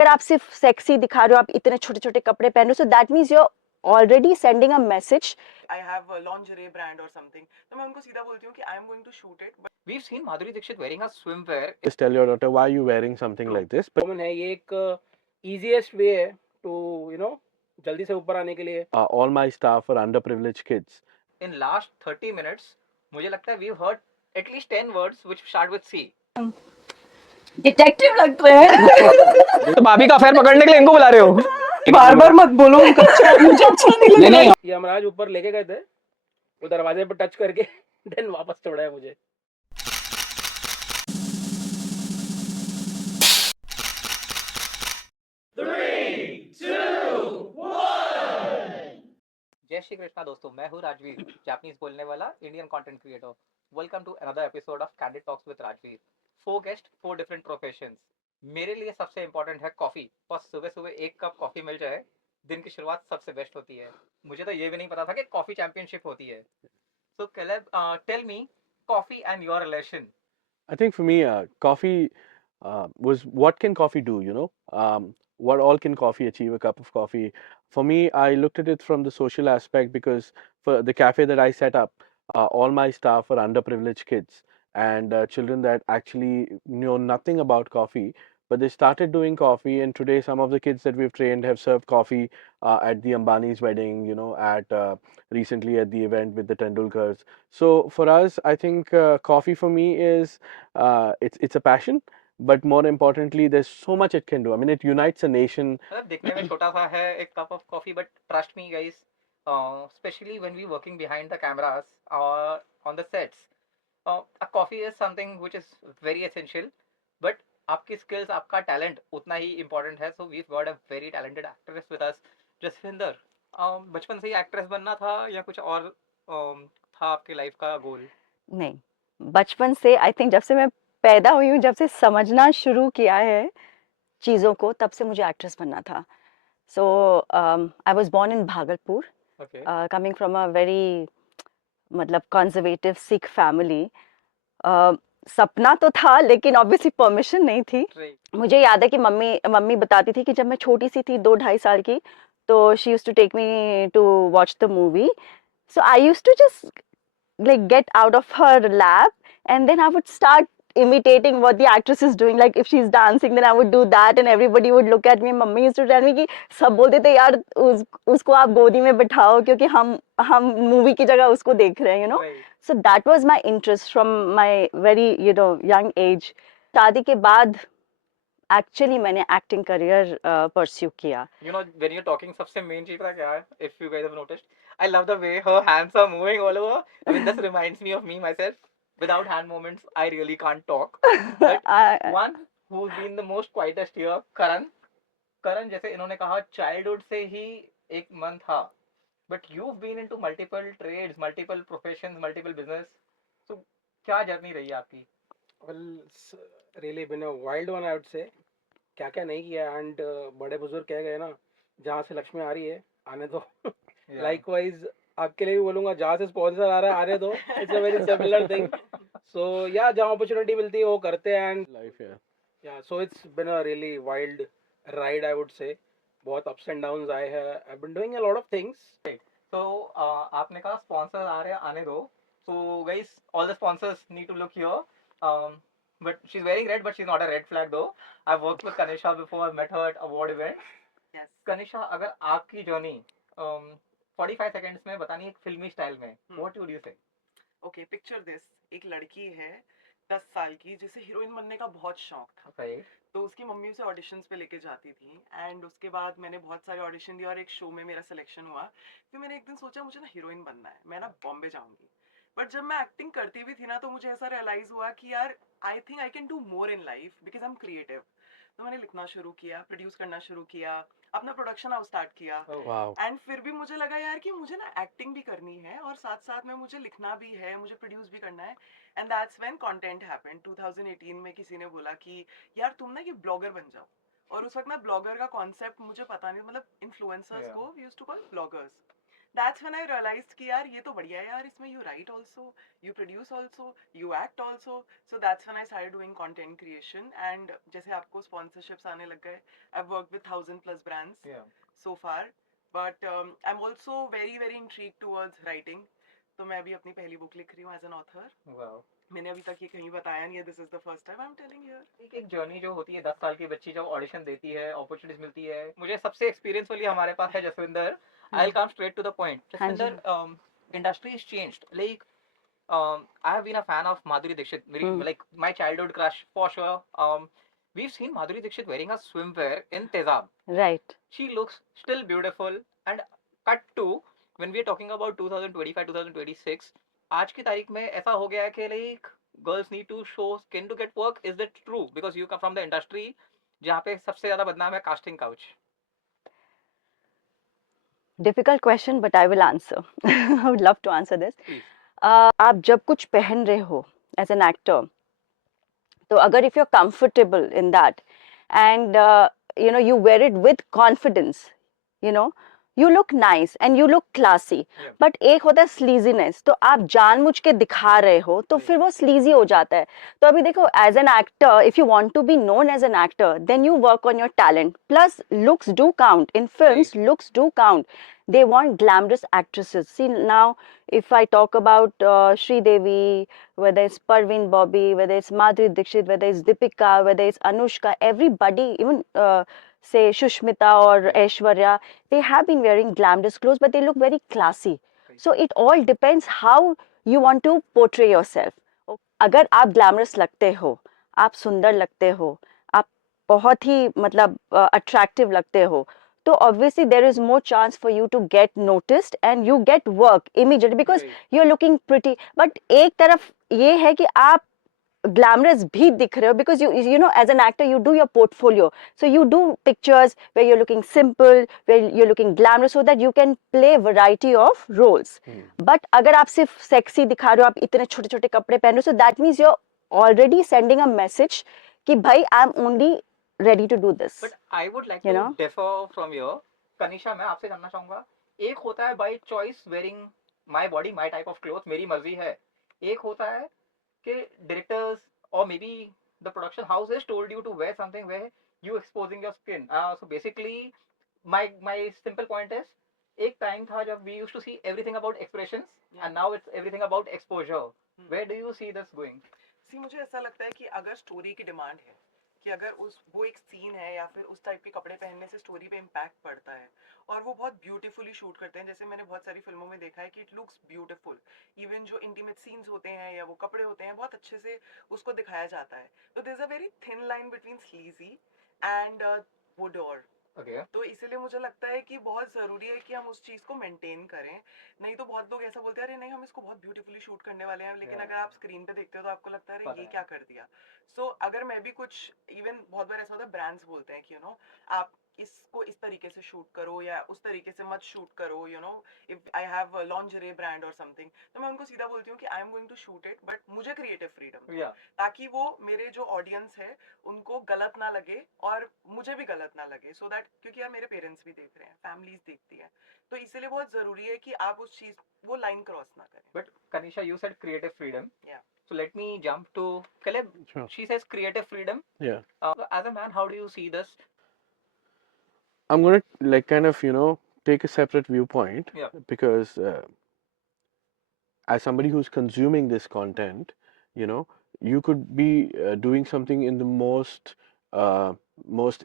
अगर आप सिर्फ सेक्सी दिखा रहे हो, आप इतने छोटे छोटे कपड़े पहन रहे हो, so that means you are already sending a message. I have lingerie brand और समथिंग, तो मैं उनको सीधा बोलती हूँ कि I am going to shoot it. But We've seen Madhuri Dixit wearing a swimwear. Just tell your daughter why are you wearing something like this. But common है ये, एक easiest way है to जल्दी से ऊपर आने के लिए. all my staff are underprivileged kids. In last 30 minutes, मुझे लगता है we've heard at least 10 words which start with C. Detective लग रहे हैं. तो भाभी का अफेयर पकड़ने के लिए इनको बुला रहे हो? बार बार मत बोलो, उनको मुझे अच्छा नहीं लग रहा. ये हमराज ऊपर लेके गए थे, वो दरवाजे पर टच करके देन वापस छोड़ा है मुझे. जय श्री कृष्णा दोस्तों, मैं हूँ राजवीर, जापानीज बोलने वाला Indian content creator. Welcome to another episode of candid talks with Rajveer. 4 guest, 4 different professions. मेरे लिए सबसे इंपॉर्टेंट है कॉफी. बस सुबह सुबह एक कप कॉफी मिल जाए, दिन की शुरुआत सबसे बेस्ट होती है. मुझे तो ये भी नहीं पता था कि कॉफी चैंपियनशिप होती है. So Caleb, tell me coffee and your relation. I think for me, coffee was what can coffee do, what all can coffee achieve, a cup of coffee. For me, I looked at it from the social aspect because for the cafe that I set up, all my staff are underprivileged kids and children that actually know nothing about coffee, but they started doing coffee. And today, some of the kids that we've trained have served coffee at the Ambani's wedding, at recently at the event with the Tendulkars. So for us, I think coffee for me is it's a passion, but more importantly, there's so much it can do. I mean, it unites a nation. मतलब दिखने में छोटा सा है एक cup of coffee, but trust me guys, specially when we working behind the cameras और on the sets, a coffee is something which is very essential, but आपकी skills, आपका talent उतना ही important है. So we've got a very talented actress with us, Jaswinder. बचपन से ही एक्ट्रेस बनना था या कुछ और था आपके लाइफ का गोल? नहीं, बचपन से आई थिंक जब से मैं पैदा हुई हूँ, जब से समझना शुरू किया है चीज़ों को, तब से मुझे एक्ट्रेस बनना था. So I was born in Bhagalpur, okay. Coming from a very मतलब कंजर्वेटिव सिख फैमिली. सपना तो था, लेकिन ऑब्वियसली परमिशन नहीं थी. मुझे याद है कि मम्मी मम्मी बताती थी कि जब मैं छोटी सी थी, 2-2.5 साल की, तो she used to take me to watch the movie. So I used to just like get out of her lap, and then I would start imitating what the actress is doing. Like if she's dancing, then I would do that, and everybody would look at me. Mummy used to tell me कि सब बोलते थे यार उसको आप गोदी में बिठाओ, क्योंकि हम मूवी की जगह उसको देख रहे हैं, Right. So that was my interest from my very young age. शादी के बाद एक्चुअली मैंने एक्टिंग करियर परस्यू किया. When you're talking, सबसे main चीज पता क्या है? If you guys have noticed, I love the way her hands are moving all over. I mean, this reminds me of me myself. Without hand movements, I really can't talk. But one who's been the most quietest here, Karan. Karan, जैसे इन्होंने कहा, childhood से ही एक मन था. But you've been into multiple trades, multiple professions, multiple business. So क्या जर्नी रही है आपकी? Well, it's really been a wild one, I would say. क्या क्या नहीं किया, एंड बड़े बुजुर्ग कह गए ना, जहाँ से लक्ष्मी आ रही है आने दो. लाइकवाइज आपके लिए भी बोलूंगा, जहाँ से स्पॉन्सर आ रहा है आने दो. It's a very similar thing. So yeah जहाँ अपॉर्चुनिटी मिलती है वो करते हैं. And Life, yeah. Yeah so it's been a really wild ride, I would say. बहुत अप्स एंड डाउन्स आए हैं. I been doing a lot of things. So आपने कहा स्पॉन्सर आ रहे हैं आने दो. So guys, all the sponsors need to look here. But she's wearing red, but she's not a red flag though. I've worked with Kanisha before. I've met her at award events. Yes. Kanisha, अगर आपकी जर्नी 45 seconds में बतानी एक फिल्मी स्टाइल में, what would you say? Okay, picture this. एक लड़की है 10 साल की, जिसे हीरोइन बनने का बहुत शौक था. Right. तो उसकी मम्मी उसे ऑडिशंस पे लेके जाती थी, एंड उसके बाद मैंने बहुत सारे ऑडिशन दिए और एक शो में मेरा सिलेक्शन हुआ. फिर मैंने एक दिन सोचा मुझे ना हीरोइन बनना है, मैं ना बॉम्बे जाऊंगी. बट जब मैं एक्टिंग करती भी थी ना, तो मुझे ऐसा रियलाइज हुआ कि यार I think I can do more in life because I am creative. तो मैंने लिखना शुरू किया, प्रोड्यूस करना शुरू किया, अपना प्रोडक्शन हाउस स्टार्ट किया. Wow. एंड फिर भी मुझे लगा यार कि मुझे ना एक्टिंग भी करनी है और साथ साथ में मुझे लिखना भी है, मुझे प्रोड्यूस भी करना है. And that's when content happened. 2018 में किसी ने बोला कि यार तुम ना ये ब्लॉगर बन जाओ. और उस वक्त ना ब्लॉगर का कॉन्सेप्ट मुझे पता नहीं, मतलब इन्फ्लुएंसर्स Yeah. को we used to call bloggers. That's when I realized कि यार ये तो बढ़िया है यार, इसमें you write also, you produce also, you act also. So that's when I started doing content creation. And जैसे आपको sponsorships आने लग गए, I've worked with 1,000+ brands Yeah. so far. But I'm also very very intrigued towards writing. तो मैं अभी अपनी पहली बुक लिख रही हूँ as an author. Wow. मैंने अभी तक ये कहीं बताया नहीं है, this is the first time I'm telling here. एक जर्नी जो होती है 10 साल की बच्ची जब ऑडिशन देती है, अपॉर्चुनिटीज मिलती है, मुझे सबसे एक्सपीरियंस वाली हमारे पास है Jasvinder. I will come straight to the point. हाँ जी. Jasvinder, industry is changed. Like I have been a fan of Madhuri Dixit. Hmm. Like my childhood crush for sure. We've seen Madhuri Dixit wearing a swimwear in Tezab. Right. She looks still beautiful. And cut to when we are talking about 2025, 2026. आज की तारीख में ऐसा हो गया है कि like girls need to show skin to get work. Is that true? Because you come from the industry जहाँ पे सबसे ज़्यादा बदनाम है casting couch. Difficult question, but I will answer. I would love to answer this. Please. आप जब कुछ पहन रहे हो as an actor, तो अगर if you're comfortable in that and you know you wear it with confidence, you know you look nice and you look classy. Yeah. But एक होता है sleaziness, तो आप जानबूझ के दिखा रहे हो तो फिर वो sleazy हो जाता है. तो अभी देखो as an actor, if you want to be known as an actor, then you work on your talent. Plus looks do count in films. Right. Looks do count. They want glamorous actresses. See now, if I talk about Sri Devi, whether it's Parveen Bobby, whether it's Madhuri Dixit, whether it's Deepika, whether it's Anushka, everybody, even say Shushmita or Aishwarya, they have been wearing glamorous clothes, but they look very classy. Right. So it all depends how you want to portray yourself. अगर आप ग्लैमरस लगते हो, आप सुंदर लगते हो, आप बहुत ही मतलब अट्रैक्टिव लगते हो, तो obviously there is more chance for you to get noticed and you get work immediately because Right. you're looking pretty. But एक तरफ ये है कि आप glamorous भी दिख रहे हो because you know as an actor you do your portfolio, so you do pictures where you're looking simple, where you're looking glamorous, so that you can play variety of roles. But अगर आप सिर्फ sexy दिखा रहे हो, आप इतने छोटे छोटे कपड़े पहन रहे हो, so that means you're already sending a message कि भाई I'm only ready to do this. But I would like You to know? differ from you. Kanisha, मैं आपसे जानना चाहूंगा, एक होता है by choice wearing my body, my type of clothes, मेरी मर्जी है. एक होता है कि directors or maybe the production houses told you to wear something where you exposing your skin. So basically, my simple point is, एक time था जब we used to see everything about expressions, Yeah. and now it's everything about exposure. Hmm. Where do you see this going? सी मुझे ऐसा लगता है कि अगर स्टोरी की डिमांड है कि अगर वो एक सीन है या फिर उस टाइप के कपड़े पहनने से स्टोरी पे इम्पैक्ट पड़ता है और वो बहुत ब्यूटीफुली शूट करते हैं, जैसे मैंने बहुत सारी फिल्मों में देखा है कि इट लुक्स ब्यूटीफुल, इवन जो इंटीमेट सीन्स होते हैं या वो कपड़े होते हैं बहुत अच्छे से उसको दिखाया जाता है. तो there is a very thin line between sleazy and boudoir. Okay. तो इसीलिए मुझे लगता है कि बहुत ज़रूरी है कि हम उस चीज़ को मेंटेन करें. नहीं तो बहुत लोग ऐसा बोलते हैं, अरे नहीं हम इसको बहुत ब्यूटीफुली शूट करने वाले हैं, लेकिन Yeah. अगर आप स्क्रीन पे देखते हो तो आपको लगता है पता अरे ये है. क्या कर दिया. सो अगर मैं भी कुछ, इवन बहुत बार ऐसा होता है ब्रांड्स बोलते हैं कि यू नो आप इसको इस तरीके से शूट करो या उस तरीके से मत शूट करो, you know if I have lingerie brand और समथिंग, तो मैं उनको सीधा बोलती हूँ कि I am going to shoot it but मुझे क्रिएटिव फ्रीडम, Yeah. ताकि वो मेरे जो ऑडियंस है उनको गलत ना लगे और मुझे भी गलत ना लगे. सो दैट क्योंकि यार मेरे पेरेंट्स भी देख रहे हैं, फैमिलीज देखती है, तो इसीलिए बहुत ज़रूरी है कि आप उस चीज़ वो लाइन क्रॉस ना करें. But Kanisha, you said creative freedom. Yeah. So let me jump to Caleb. Sure. She says creative freedom. Yeah. As a man, how do you see this? I'm going to like kind of, you know, take a separate viewpoint Yeah. because as somebody who's consuming this content, you know, you could be doing something in the most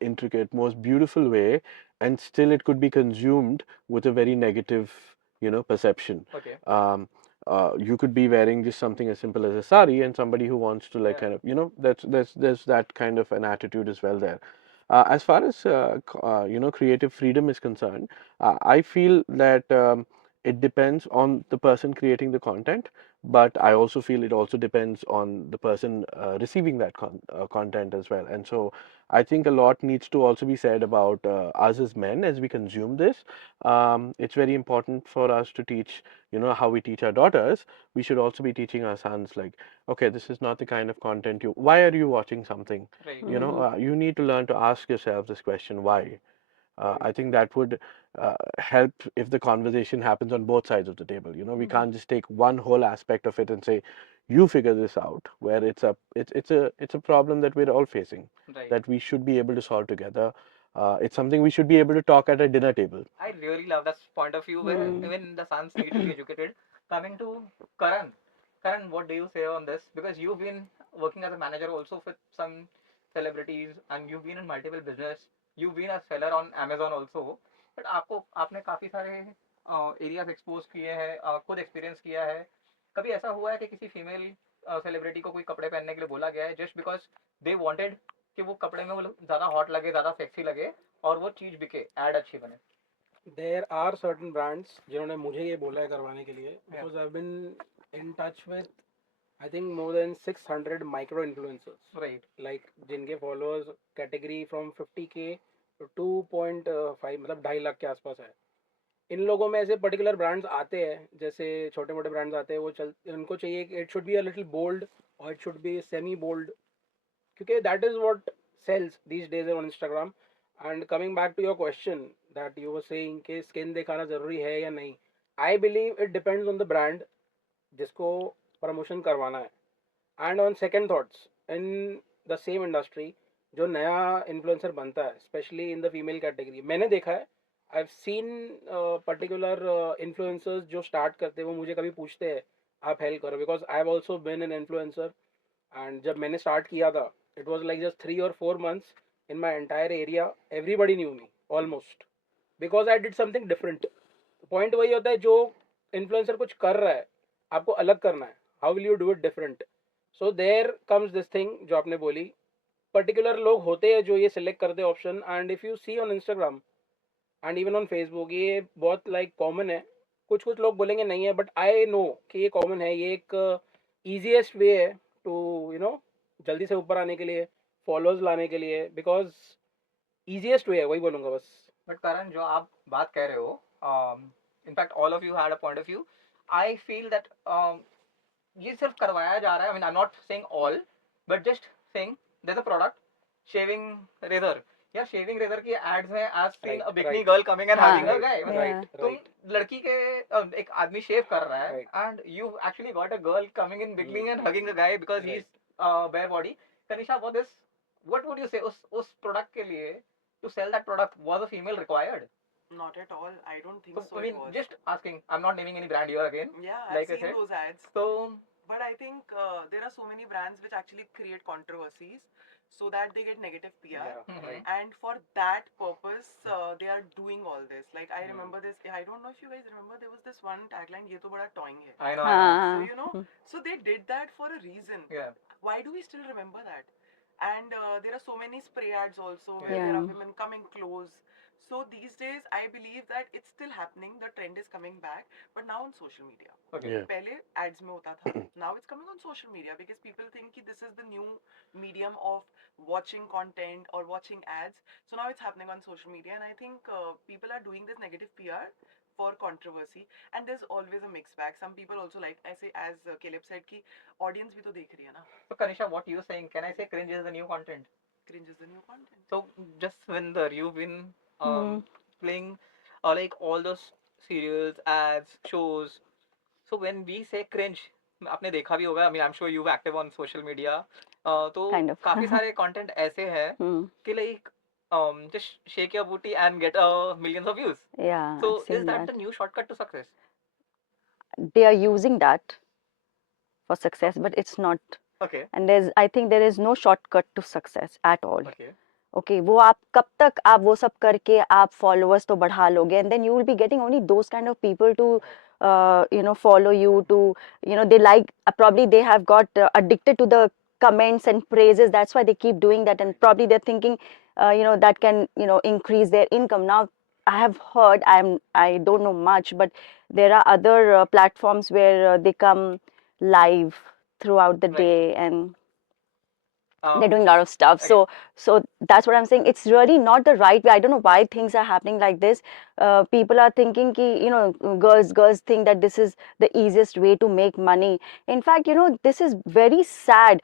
intricate, most beautiful way, and still it could be consumed with a very negative, you know, perception. Okay. You could be wearing just something as simple as a sari, and somebody who wants to like Yeah. kind of, you know, there's that kind of an attitude as well there. As far as you know, creative freedom is concerned, I feel that it depends on the person creating the content, but I also feel it also depends on the person receiving that content as well. And so I think a lot needs to also be said about us as men as we consume this. It's very important for us to teach, you know, how we teach our daughters. We should also be teaching our sons, like, okay, this is not the kind of content why are you watching something? Right. You know, you need to learn to ask yourself this question, why? I think that would help if the conversation happens on both sides of the table. You know, we Mhm. can't just take one whole aspect of it and say, "You figure this out." Where it's a problem that we're all facing, Right. that we should be able to solve together. It's something we should be able to talk at a dinner table. I really love that point of view where Hmm. even the sons need to be educated. Coming to Karan, Karan, what do you say on this? Because you've been working as a manager also with some celebrities, and you've been in multiple business. You've been a seller on Amazon also. But आपने काफी सारे areas expose किए हैं, खुद एक्सपीरियंस किया है. कभी ऐसा हुआ है कि किसी फीमेल सेलिब्रिटी को कोई कपड़े पहनने के लिए बोला गया है जस्ट बिकॉज दे वांटेड कि वो कपड़े में वो ज्यादा हॉट लगे, ज्यादा सेक्सी लगे और वो चीज बिके, एड अच्छी बने? There are certain brands जिन्होंने मुझे ये बोला है करवाने के लिए, because I've been in touch with I think more than 600 micro influencers, right. like जिनके followers category from 50K to 2.5 मतलब 2.5 लाख के आसपास है. इन लोगों में ऐसे पर्टिकुलर ब्रांड्स आते हैं, जैसे छोटे मोटे ब्रांड्स आते हैं, वो उनको चाहिए कि it should be a little bold और it should be semi bold, क्योंकि that is what sells these days on Instagram. And coming back to your question that you were saying कि स्किन दिखाना ज़रूरी है या नहीं, I believe it depends on the brand जिसको promotion करवाना है. And on second thoughts, in the same industry जो नया इन्फ्लुएंसर बनता है, specially in the female category, मैंने देखा है, I've seen पर्टिकुलर इन्फ्लुएंसर्स जो स्टार्ट करते हैं वो मुझे कभी पूछते हैं आप हेल्प करो, because I have also been an influencer. And जब मैंने स्टार्ट किया था, इट वॉज लाइक जस्ट 3 or 4 months in my entire area everybody knew me almost, because I did something different. Point वही होता है, जो इन्फ्लुएंसर कुछ कर रहा है आपको अलग करना है, how will you do it different. So there comes this thing जो आपने बोली, पर्टिकुलर लोग होते हैं जो ये सिलेक्ट करते हैं option. And if you see on Instagram and even on Facebook, ये बहुत लाइक कॉमन है. कुछ कुछ लोग बोलेंगे नहीं है, बट आई नो कि ये कॉमन है. ये एक ईजीएस्ट वे है टू जल्दी से ऊपर आने के लिए, फॉलोअर्स लाने के लिए, बिकॉज ईजीएस्ट वे है, वही बोलूँगा बस. बट करण, जो आप बात कह रहे हो, in fact all of you had a point of view. I feel that ये सिर्फ करवाया जा रहा है. I mean, I am not saying all, but just saying there is a product, shaving razor, या शेविंग रेजर की एड्स में आज scene Right, a bikini right. Girl coming and हाँ. Hugging a guy. राइट तुम right लड़की के एक आदमी शेव कर रहा है Right. And you actually got a girl coming in bikini and hugging a guy because he is bare body. Tanisha, what would you say उस प्रोडक्ट के लिए, to sell that product, was a female required? Not at all. I don't think So, so. I It mean, was. just asking. I'm not naming any brand here again. Yeah, I've like I seen said. those ads. So, But I think there are so many brands which actually create controversies so that they get negative PR. Yeah, right. And for that purpose, they are doing all this. Like I Hmm. remember this. I don't know if you guys remember. There was this one tagline, "ये तो बड़ा toying है." I know. I know. So हाँ. you know, so they did that for a reason. Yeah. Why do we still remember that? And there are so many spray ads also where Yeah. there are women coming close. So these days, I believe that it's still happening. The trend is coming back, but now on social media. Okay. Yeah. पहले ads में होता था. Now it's coming on social media because people think कि this is the new medium of watching content or watching ads. So now it's happening on social media, and I think people are doing this negative PR for controversy. And there's always a mixed bag. Some people also like, ऐसे as Caleb said कि audience भी तो देख रही है ना. So, Kanisha, what you saying? Can I say cringe is the new content? Cringe is the new content. So, just Vinder, you've been Hmm. playing like all those serials, ads, shows. So when we say cringe, आपने देखा भी होगा. I mean, I'm sure you're active on social media. तो Kind of. काफी सारे content ऐसे हैं Hmm. कि like just shake your booty and get millions of views. Yeah. So I've seen is that the new shortcut to success? They are using that for success, but it's not. Okay. And I think there is no shortcut to success at all. Okay. Okay, वो आप कब तक आप वो सब करके आप followers तो बढ़ा लोगे, and then you will be getting only those kind of people to follow you, to they like, probably they have got addicted to the comments and praises. That's why they keep doing that, and probably they're thinking that can increase their income. Now I have heard, I don't know much, but there are other platforms where they come live throughout the Right. day, and they're Um, doing a lot of stuff. okay. So that's what I'm saying. It's really not the right way. I don't know why things are happening like this. people are thinking ki, girls think that this is the easiest way to make money. In fact, this is very sad.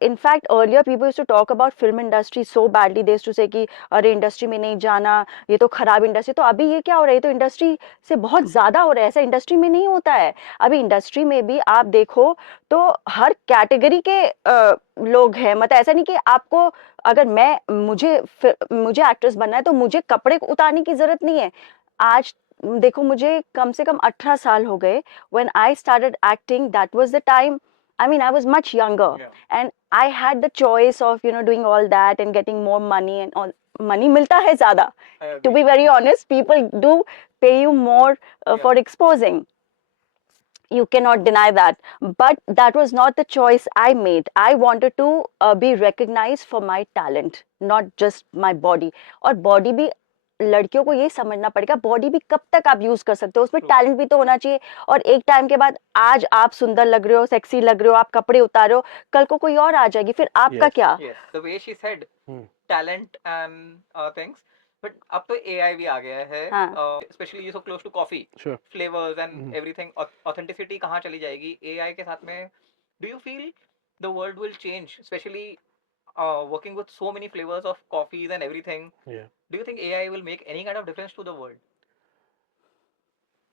In fact, earlier people used to talk about film industry so badly. They used to say कि अरे इंडस्ट्री में नहीं जाना, ये तो खराब इंडस्ट्री. तो अभी ये क्या हो रहा है, ये तो इंडस्ट्री से बहुत ज़्यादा हो रहा है. ऐसा इंडस्ट्री में नहीं होता है. अभी इंडस्ट्री में भी आप देखो तो हर कैटेगरी के लोग हैं. मतलब ऐसा नहीं कि आपको, अगर मुझे एक्ट्रेस बनना है तो मुझे कपड़े उतारने की ज़रूरत नहीं है. आज देखो, मुझे कम से कम 18 साल हो गए. When I started acting, that was the time, I mean, I was much younger, Yeah. and I had the choice of, doing all that and getting more money and all. Money मिलता है ज़्यादा. I To agree. be very honest, people do pay you more Yeah. for exposing. You cannot deny that. But that was not the choice I made. I wanted to be recognized for my talent, not just my body. और body भी, लड़कियों को ये समझना पड़ेगा, बॉडी भी कब तक आप यूज कर सकते हो, उसमें True. टैलेंट भी तो होना चाहिए. और एक टाइम के बाद, आज आप सुंदर लग रहे हो, सेक्सी लग रहे हो, आप कपड़े उतार रहे हो, कल को कोई और आ जाएगी, फिर आपका Yes. क्या? Yes, the way she said Hmm. talent and things, but अब तो AI भी आ गया है. हाँ. Especially so close to coffee, Sure. flavors and Mhm. everything. Authenticity कहाँ चली जाएगी AI के साथ में? Do you feel the world will change, especially working with so many flavors of coffees and everything? Yeah. Do you think AI will make any kind of difference to the world?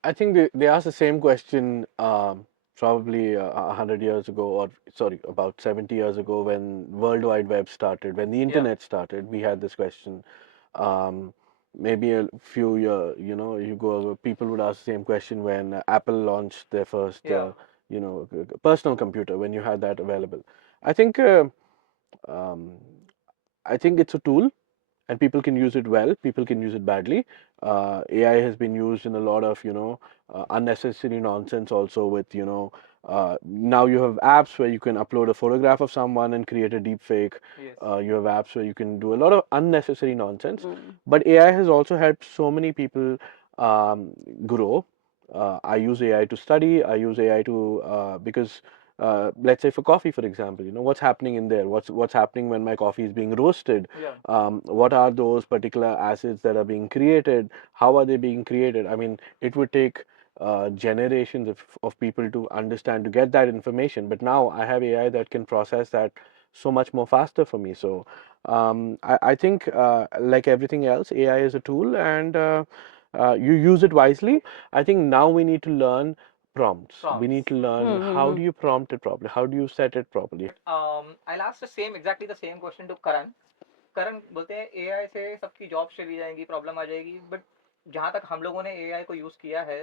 I think they asked the same question probably 100 years ago, or sorry, about 70 years ago, when World Wide Web started, when the internet started. We had this question. Um, Maybe a few years, you go, people would ask the same question when Apple launched their first, Yeah. personal computer, when you had that available. I think, um, I think it's a tool, and people can use it well, people can use it badly. AI has been used in a lot of, unnecessary nonsense also, with, now you have apps where you can upload a photograph of someone and create a deep fake. Yes. You have apps where you can do a lot of unnecessary nonsense. Mm. But AI has also helped so many people grow. I use AI to study. I use AI to, because let's say for coffee, for example, what's happening in there? What's happening when my coffee is being roasted? Yeah. What are those particular acids that are being created? How are they being created? I mean, it would take generations of people to understand, to get that information. But now I have AI that can process that so much more faster for me. So I think, like everything else, AI is a tool, and you use it wisely. I think now we need to learn prompts. We need to learn how do you prompt it properly? How do you set it properly? I'll ask exactly the same question to Karan. करण बोलते हैं AI से सबकी जॉब चली जाएंगी, प्रॉब्लम आ जाएगी. बट जहाँ तक हम लोगों ने AI को यूज किया है,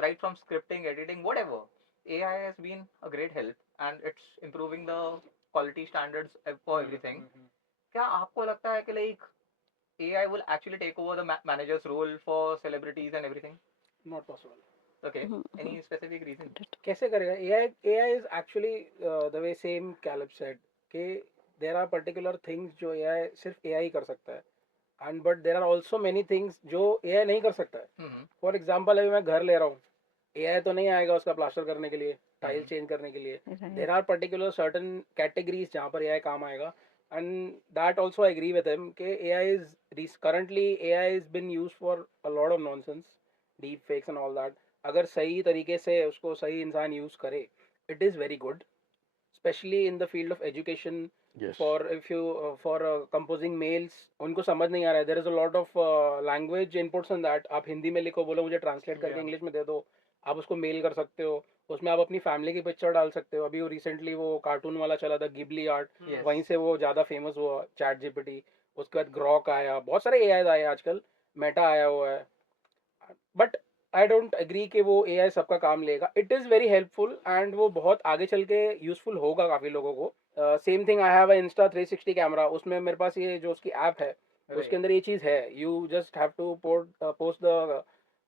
right from scripting, editing, whatever, AI has been a great help and it's improving the quality standards for everything. क्या आपको लगता है कि like AI will actually take over the manager's role for celebrities and everything? Not possible. Okay. Any specific reason? कैसे करेगा? AI is actually the way same Caleb said कि there are particular things जो AI सिर्फ AI कर सकता है, and but there are also many things जो AI नहीं कर सकता है. For example, अभी मैं घर ले रहा हूँ, AI तो नहीं आएगा उसका प्लास्टर करने के लिए, टाइल चेंज करने के लिए. There are particular certain categories जहाँ पर AI काम आएगा, and that also I agree with him कि currently AI has been used for a lot of nonsense, deep fakes and all that. अगर सही तरीके से उसको सही इंसान यूज करे, it is very good, especially in the field of education. Yes. For composing mails, उनको समझ नहीं आ रहा है, there is a lot of language inputs in that. आप हिंदी में लिखो, बोलो मुझे ट्रांसलेट करके इंग्लिश में दे दो, आप उसको मेल कर सकते हो. उसमें आप अपनी फैमिली की पिक्चर डाल सकते हो. अभी वो रिसेंटली वो कार्टून वाला चला था, गिबली आर्ट, Yes. वहीं से वो ज़्यादा फेमस हुआ, चैट जीपीटी. उसके बाद ग्रॉक आया, बहुत सारे AI आए आजकल, मेटा आया हुआ है. बट आई डोंट एग्री कि वो AI सबका काम लेगा. It is very helpful and वो बहुत आगे चल के यूजफुल होगा काफ़ी लोगों को. Same thing, I have Insta 360 कैमरा, उसमें मेरे पास ये जो उसकी ऐप है, उसके अंदर ये चीज़ है. You just have to post the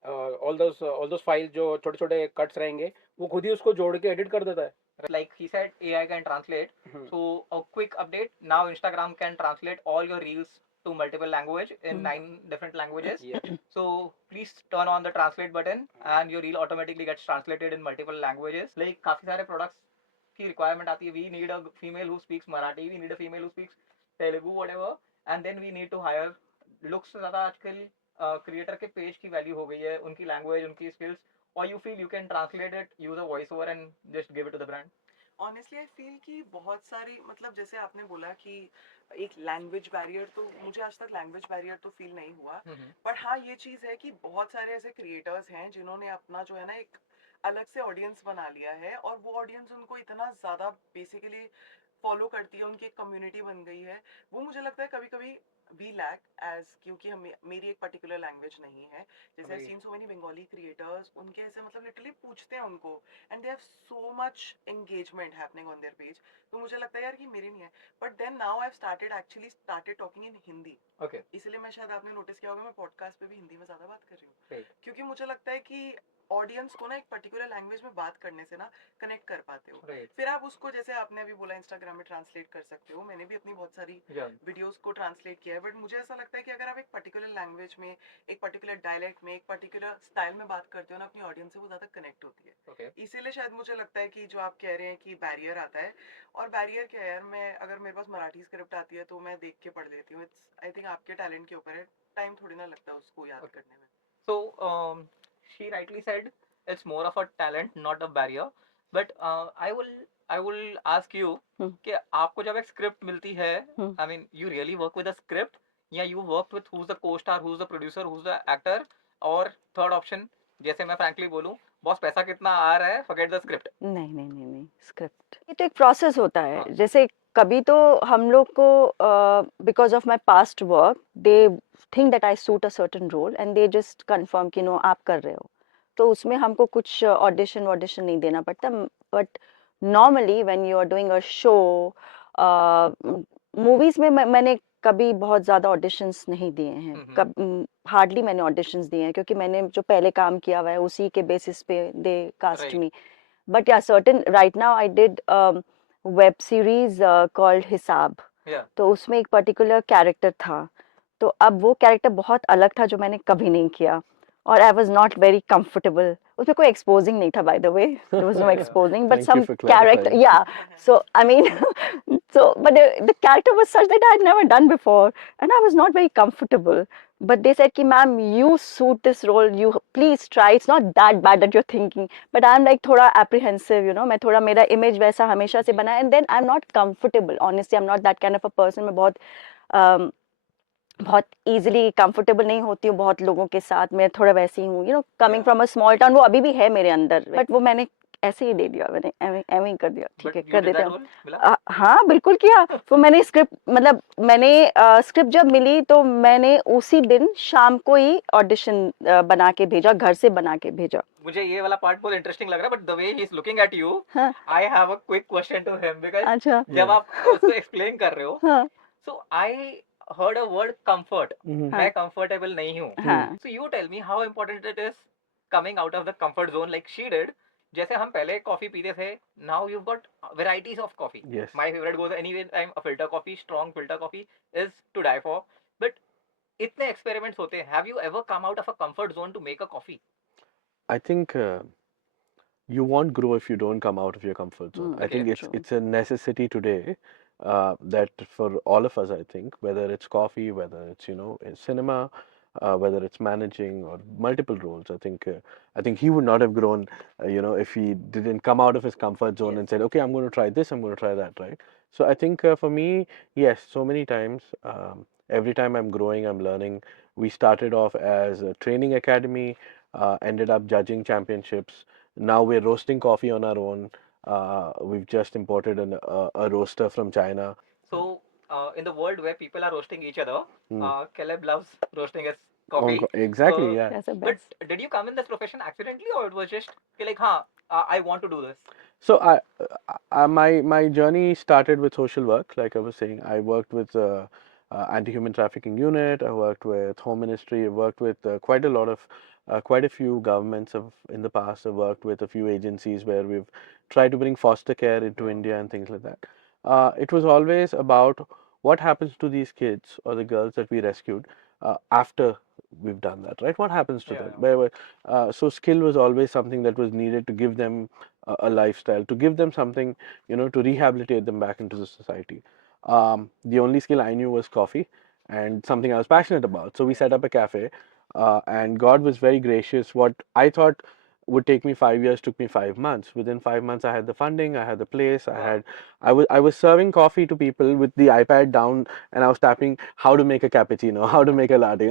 all those file, जो छोटे छोटे कट्स रहेंगे, वो खुद ही उसको जोड़ के एडिट कर देता है. Like he said, AI can translate. So a quick update. Now Instagram can translate all your reels to multiple language in 9 different languages. Yeah. So please turn on the translate button and your reel automatically gets translated in multiple languages. Like काफी सारे products की requirement आती है. We need a female who speaks Marathi. We need a female who speaks Telugu, whatever. And then we need to hire. Looks ज़्यादा आजकल क्रिएटर के पेज की वैल्यू हो गई है, उनकी लैंग्वेज, उनकी स्किल्स, और you feel you can translate it, use a voice over and just give it to the brand? Honestly I feel कि बहुत सारी, मतलब जैसे आपने बोला कि एक लैंग्वेज बैरियर, तो मुझे आज तक लैंग्वेज बैरियर तो फील नहीं हुआ। बट हाँ, ये चीज़ है कि बहुत सारे ऐसे क्रिएटर्स हैं जिन्होंने अपना जो है ना एक अलग से ऑडियंस बना लिया है, और वो ऑडियंस उनको इतना ज़्यादा बेसिकली फॉलो करती है, उनकी एक कम्युनिटी बन गई है। वो मुझे लगता है कभी कभी वी लैक एज, क्योंकि हम, मेरी एक पर्टिकुलर लैंग्वेज नहीं है। जैसे I seen so many Bengali creators, उनके ऐसे मतलब लिटरली पूछते हैं उनको, and they have so much engagement happening on their page. तो मुझे लगता है यार कि मेरी नहीं है। But then now I started actually started talking in Hindi. Okay, इसलिए मैं, शायद आपने नोटिस किया होगा, मैं पॉडकास्ट पे भी हिंदी में ज़्यादा बात कर रही हूँ, राइट, क्योंकि मुझे लगता है कि ऑडियंस को ना एक पर्टिकुलर लैंग्वेज में बात करने से ना कनेक्ट कर पाते हो। राइट, फिर आप उसको, जैसे आपने अभी बोला, इंस्टाग्राम में ट्रांसलेट कर सकते हो। मैंने भी अपनी बहुत सारी या, वीडियोस को ट्रांसलेट किया है। बट मुझे ऐसा लगता है कि अगर आप एक पर्टिकुलर लैंग्वेज में, एक पर्टिकुलर डायलेक्ट में, एक पर्टिकुलर स्टाइल में बात करते हो ना अपनी ऑडियंस से, वो ज़्यादा कनेक्ट होती है। ओके, इसीलिए शायद मुझे लगता है कि जो आप कह रहे हैं कि बैरियर आता है, और बैरियर क्या है यार, मैं अगर मेरे पास मराठी स्क्रिप्ट आती है तो मैं देख के पढ़ लेती हूँ। इट्स, आई थिंक आपके टैलेंट के ऊपर है, टाइम थोड़ी ना लगता है उसको याद ओके। करने में। So she rightly said it's more of a talent, not a barrier. But I will ask you हम्म, कि आपको जब एक स्क्रिप्ट मिलती है, हम्म। I mean you really work with a script, या you worked with who's the co-star, who's the producer, who's the actor, और third option, जैसे मैं frankly बोलूँ, बॉस पैसा कितना आ रहा है, forget the script. नहीं नहीं नहीं नहीं, स्क्रिप्ट ये तो एक प्रोसेस होता है। हाँ, जैसे कभी तो हम लोग को because of my past work they think that I suit a certain role and they just confirm कि नो आप कर रहे हो, तो उसमें हमको कुछ ऑडिशन वॉडिशन नहीं देना पड़ता। But normally when you are doing a show, movies में मैंने कभी बहुत ज़्यादा ऑडिशंस नहीं दिए हैं, कब हार्डली मैंने ऑडिशंस दिए हैं, क्योंकि मैंने जो पहले काम किया हुआ है उसी के बेसिस पे दे कास्ट right, मी। But yeah, certain right now I did web series called हिसाब। yeah, तो उसमें एक पर्टिकुलर कैरेक्टर था, तो अब वो कैरेक्टर बहुत अलग था जो मैंने कभी नहीं किया, और I was not very comfortable. उसमें कोई एक्सपोजिंग नहीं था, by the way there was no yeah, exposing, but Thank you some for character, clarifying. या so I mean so but the character was such that I had never done before and I was not very comfortable. But they said ki ma'am, you suit this role, you please try, it's not that bad that you're thinking. But I'm like thoda apprehensive, you know, मैं थोड़ा, मेरा image वैसा हमेशा से बना है, and then I'm not comfortable, honestly I'm not that kind of a person। मैं बहुत इजीली कंफर्टेबल नहीं होती हूँ बहुत लोगों के साथ, मैं थोड़ा वैसी हूँ, you know, coming from a small town, वो अभी भी है मेरे अंदर, बट वो मैंने ऐसे ही दे दिया, मैंने ऐਵੇਂ ही कर दिया, ठीक but है you कर did देते that हैं। role, मिला? हाँ बिल्कुल किया। तो मैंने स्क्रिप्ट, मतलब मैंने स्क्रिप्ट जब मिली तो मैंने उसी दिन शाम को ही ऑडिशन बना के भेजा, घर से बना के भेजा। मुझे ये वाला पार्ट बहुत इंटरेस्टिंग लग रहा है, but the way he is looking at you, हाँ I have a quick question to him, because अच्छा। जब Yeah. आप उसको एक्सप्लेन कर रहे हो, हाँ सो आई heard a word comfort, Mhm. हाँ मैं comfortable नहीं हूँ, हाँ so you tell me how important it is coming out of the comfort zone like she did. जैसे हम पहले कॉफी पीते थे, now you've got varieties of coffee. Yes. My favorite goes any time a filter coffee, strong filter coffee is to die for, but इतने experiments होते हैं, have you ever come out of a comfort zone to make a coffee? I think you won't grow if you don't come out of your comfort zone. I Okay, think true। it's a necessity today, that for all of us, I think, whether it's coffee, whether it's, you know, in cinema, whether it's managing or multiple roles. I think he would not have grown, you know, if he didn't come out of his comfort zone and Yes. said, okay, I'm going to try this, I'm going to try that, right? So I think for me, yes, so many times, every time I'm growing, I'm learning. We started off as a training academy, ended up judging championships. Now we're roasting coffee on our own. We've just imported a roaster from China. so in the world where people are roasting each other, Hmm. Caleb loves roasting his coffee. Exactly, So yeah. that's the but best। did you come in this profession accidentally, or it was just like, हाँ, I want to do this? So my journey started with social work. Like I was saying, I worked with anti-human trafficking unit. I worked with Home Ministry. I worked with quite a few governments in the past. I've worked with a few agencies where we've tried to bring foster care into India and things like that. It was always about what happens to these kids or the girls that we rescued after we've done that, right? What happens to Yeah, them? So skill was always something that was needed to give them a lifestyle, to give them something, you know, to rehabilitate them back into the society. The only skill I knew was coffee and something I was passionate about. So we set up a cafe. and God was very gracious. What I thought would take me 5 years took me 5 months. Within 5 months, I had the funding, I had the place, Wow. I was serving coffee to people with the iPad down, and I was tapping how to make a cappuccino, how to make a latte.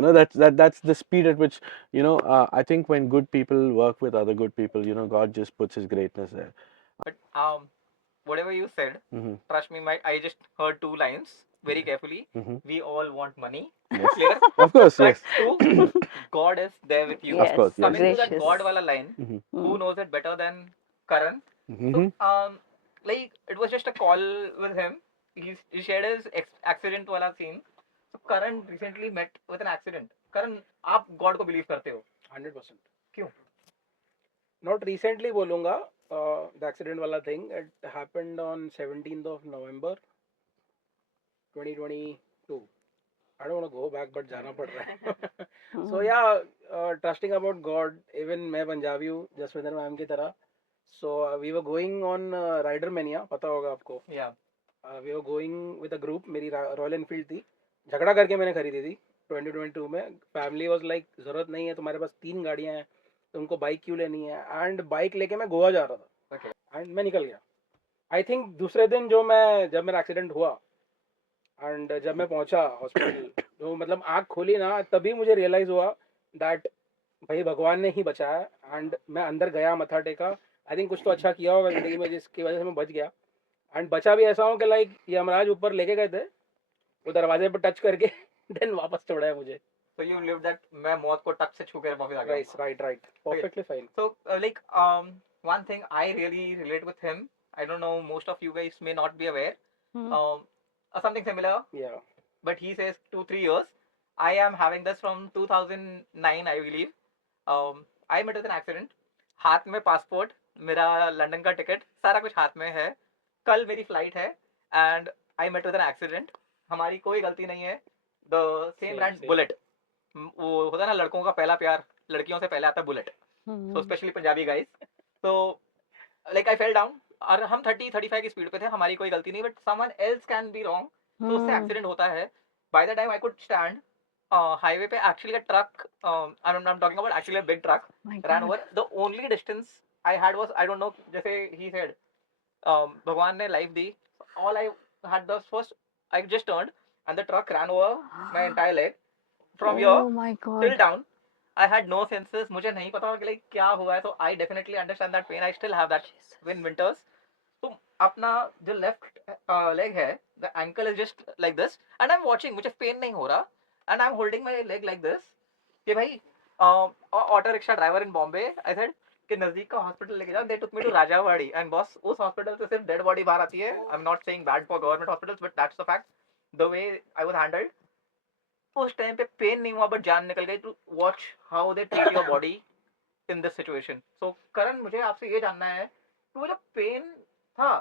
That's the speed at which, I think when good people work with other good people, God just puts His greatness there. But whatever you said, Hmm. trust me, I just heard two lines very carefully. Hmm. We all want money. Yes. Clear? Of course, But yes. two, God is there with you. Of course, Yes, yes, Coming to yes, that yes. gracious. God wala line, Hmm. who Hmm. knows it better than Karan? Hmm. So like it was just a call with him. He shared his accident wala scene. So Karan recently met with an accident. Karan, आप God को believe करते हो? 100%. क्यों? Not recently बोलूँगा, the accident वाला thing, it happened on 17th of November 2022. I don't want to go back, but जाना पड़ रहा है. So Hmm. yeah, trusting about God. Even मैं पंजाबी हूँ, जसविंदर मैम की तरह. So we were going on Rider Mania, पता होगा आपको. Yeah. We were going with a group. मेरी रॉयल एनफील्ड थी, झगड़ा करके मैंने खरीदी थी 2022 में. फैमिली वाज लाइक ज़रूरत नहीं है, तुम्हारे पास 3 गाड़ियाँ हैं, तुमको बाइक क्यों लेनी है. एंड बाइक लेके मैं गोवा जा रहा था, Okay. एंड मैं निकल गया. आई थिंक दूसरे दिन जब मेरा एक्सीडेंट हुआ, एंड जब मैं पहुंचा हॉस्पिटल, तो मतलब आँख खोली ना, तभी मुझे रियलाइज़ हुआ दैट भाई भगवान ने ही बचाया. एंड मैं अंदर गया, मत्था टेका. आई थिंक कुछ तो अच्छा किया होगा ज़िंदगी में जिसकी वजह से मैं बच गया. एंड बचा भी ऐसा हूँ कि लाइक ये यमराज ऊपर लेके गए थे, वो दरवाजे पर टच करके देन वापस छोड़ा मुझे. So you lived that मैं मौत को टच से छू कर वापस आ गया. Right perfectly fine. So like one thing I really relate with him. I don't know, most of you guys may not be aware. Hmm. Something similar, या but he says 2-3 years. I am having this from 2009, I believe. I met with an accident. हाथ में पासपोर्ट, मेरा लंदन का टिकट, सारा कुछ हाथ में है. कल मेरी फ्लाइट है and I met with an accident. हमारी कोई गलती नहीं है. The same brand same. Bullet, वो होता है ना लड़कों का पहला प्यार, लड़कियों से पहले आता है bullet. Hmm. So specially Punjabi गाइस. तो लाइक आई फेल डाउन, और हम 30-35 की स्पीड पे थे. हमारी कोई गलती नहीं, but someone else can be wrong, तो उससे Hmm. एक्सीडेंट होता है. By the time I could stand, highway पे actually a truck, I am talking about actually a big truck My ran God. over. The only distance I had was, I don't know, जैसे he said, भगवान ने लाइफ दी. All I had was first, I just turned and the truck ran over my entire leg from here Oh my till God. down. I had no senses. मुझे नहीं पता कि like क्या हुआ है. So I definitely understand that pain. I still have that in winters. तो अपना जो लेफ्ट लेग है, the ankle is just like this and I'm watching. मुझे पेन नहीं हो रहा and I'm holding my leg like this कि भाई auto rickshaw driver in Bombay. I said कि नजदीक का हॉस्पिटल लेके जाओ. They took me to Rajawadi and boss उस हॉस्पिटल से सिर्फ डेड बॉडी बाहर आती है. I am not saying bad for government hospitals, but that's the fact. The way I was handled, उस टाइम पे पेन नहीं हुआ बट जान निकल गई. To watch how they treat your body in this situation. सो करण, मुझे आपसे ये जानना है कि वो जो पेन था,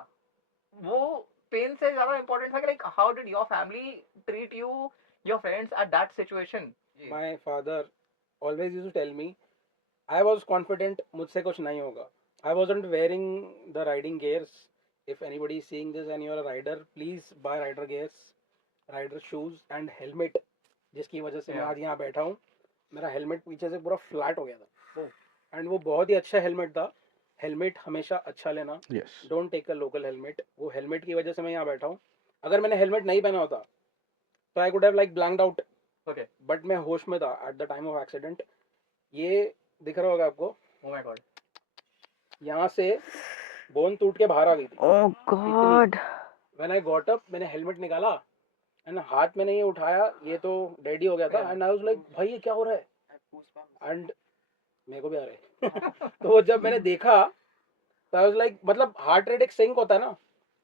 वो पेन से ज्यादा इंपॉर्टेंट था कि like how did your family treat you, your friends at that situation? My father always used to tell me, I was confident मुझसे कुछ नहीं होगा. I wasn't wearing the riding gears. If anybody is seeing this and you are a rider, please buy rider gears, rider shoes and helmet, जिसकी वजह से मैं Yeah. आज यहाँ बैठा हूँ. मेरा हेलमेट पीछे से पूरा फ्लैट हो गया था, एंड वो बहुत ही अच्छा हेलमेट था. हेलमेट हमेशा अच्छा लेना, Yes. Don't take a local helmet. वो हेलमेट की वजह से मैं यहाँ बैठा हूँ. अगर मैंने हेलमेट नहीं पहना होता तो I could have like blanked out. Okay. But मैं होश में था at the time of accident. ये दिख रहा होगा आपको, ओह माय गॉड. यहाँ से बोन टूट के बाहर आ गई थी. Oh God. When I got up, मैंने हेलमेट निकाला एंड हाथ में नहीं उठाया, ये तो डेड ही हो गया था. एंड आई वाज लाइक भाई ये क्या हो रहा है, एंड मेरे को भी आ रहा है. तो वो जब मैंने देखा तो आई वाज लाइक, मतलब हार्ट रेट एक सिंक होता है ना,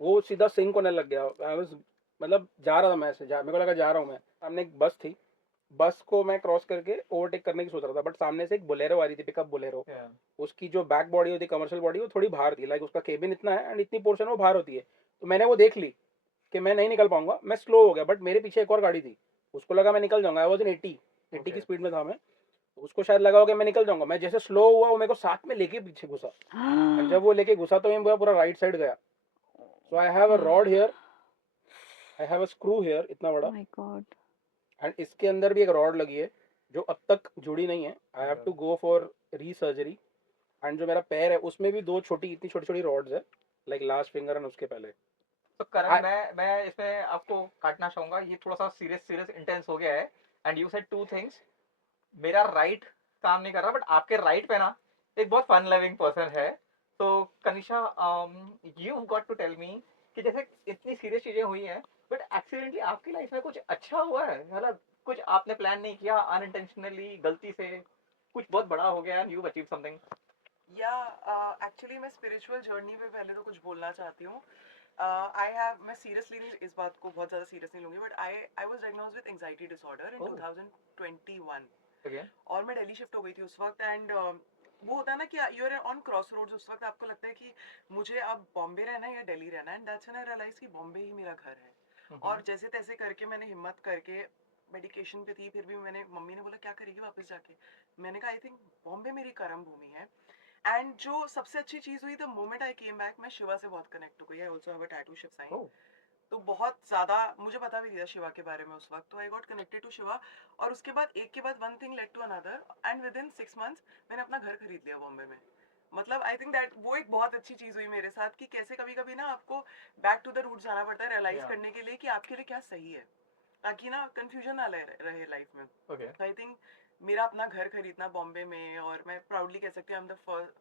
वो सीधा सिंक होने लग गया. आई वाज मतलब जा रहा था मैं मेरे को लगा जा रहा हूँ मैं. सामने एक बस थी, बस को मैं क्रॉस करके ओवरटेक करने की सोच रहा था, बट सामने से एक बोलेरो आ रही थी, पिकअप बोलेरो. उसकी जो बैक बॉडी होती है, कमर्शियल बॉडी, वो थोड़ी बाहर थी. लाइक उसका केबिन इतना है एंड इतनी पोर्शन वो बाहर होती है. तो मैंने वो देख ली कि मैं नहीं निकल पाऊंगा, मैं स्लो हो गया. बट मेरे पीछे एक और गाड़ी थी, उसको लगा मैं निकल जाऊंगा. आई वाज इन 80 की स्पीड में था मैं. उसको शायद लगा होगा मैं निकल जाऊंगा. मैं जैसे स्लो हुआ, वो मेरे को साथ में लेके पीछे घुसा. एंड जब वो लेके घुसा तो मैं पूरा राइट साइड गया. So I have a rod here, I have a screw here, इतना बड़ा. My God. एंड इसके अंदर भी एक रॉड लगी है जो अब तक जुड़ी जुड़ी नहीं है, I have to go for resurgery. And जो मेरा पैर है उसमें भी दो छोटी इतनी छोटी छोटी रॉड्स है, लाइक लास्ट फिंगर एंड उसके पहले। तो करण, I- मैं इसमें आपको काटना चाहूंगा, ये थोड़ा सा सीरियस इंटेंस हो गया है। And you said two things, मेरा राइट काम नहीं कर रहा, बट आपके राइट पे ना एक बहुत फन लविंग पर्सन है। तो Kanisha, you got to tell me कि जैसे इतनी सीरियस चीजें हुई हैं, बट एक्सीडेंटली आपकी लाइफ में कुछ अच्छा हुआ है, मतलब कुछ आपने प्लान नहीं किया, अनइंटेंशनली गलती से कुछ बहुत बड़ा हो गया एंड यू अचीव समथिंग। या एक्चुअली मैं स्पिरिचुअल जर्नी पे पहले तो कुछ बोलना चाहती हूँ। मैं सीरियसली नहीं, इस बात को बहुत ज़्यादा सीरियस नहीं लूँगी, but I was diagnosed with anxiety disorder in Oh. 2021। ओके। और मैं दिल्ली शिफ्ट हो गई थी उस वक्त। एंड वो होता है ना कि you are on crossroads, उस वक्त आपको लगता है कि मुझे अब बॉम्बे रहना है या दिल्ली रहना है। And that's when I realise कि बॉम्बे ही मेरा घर है। और जैसे तैसे करके मैंने हिम्मत करके, मेडिकेशन पे थी, फिर भी मैंने, मम्मी ने बोला क्या करेगी वापस जाके, मैंने कहा आई थिंक बॉम्बे मेरी कर्म भूमि है। एंड जो सबसे अच्छी चीज़ हुई, the moment I came back, मैं शिवा से बहुत कनेक्ट हो गई। I also have a tattoo Shiv sign. Oh. तो बहुत ज़्यादा मुझे पता भी नहीं था शिवा के बारे में उस वक्त, तो I got connected to Shiva. और उसके बाद एक के बाद one thing led to another, and within 6 months मैंने अपना घर खरीद लिया बॉम्बे में। मतलब आई थिंक दैट वो एक बहुत अच्छी चीज़ हुई मेरे साथ, कि कैसे कभी कभी ना आपको बैक टू द रूट जाना पड़ता है रियलाइज Yeah. करने के लिए कि आपके लिए क्या सही है, ताकि ना कंफ्यूजन ना रहे लाइफ में। ओके। आई थिंक मेरा अपना घर खरीदना बॉम्बे में, और मैं प्राउडली कह सकती हूँ I am the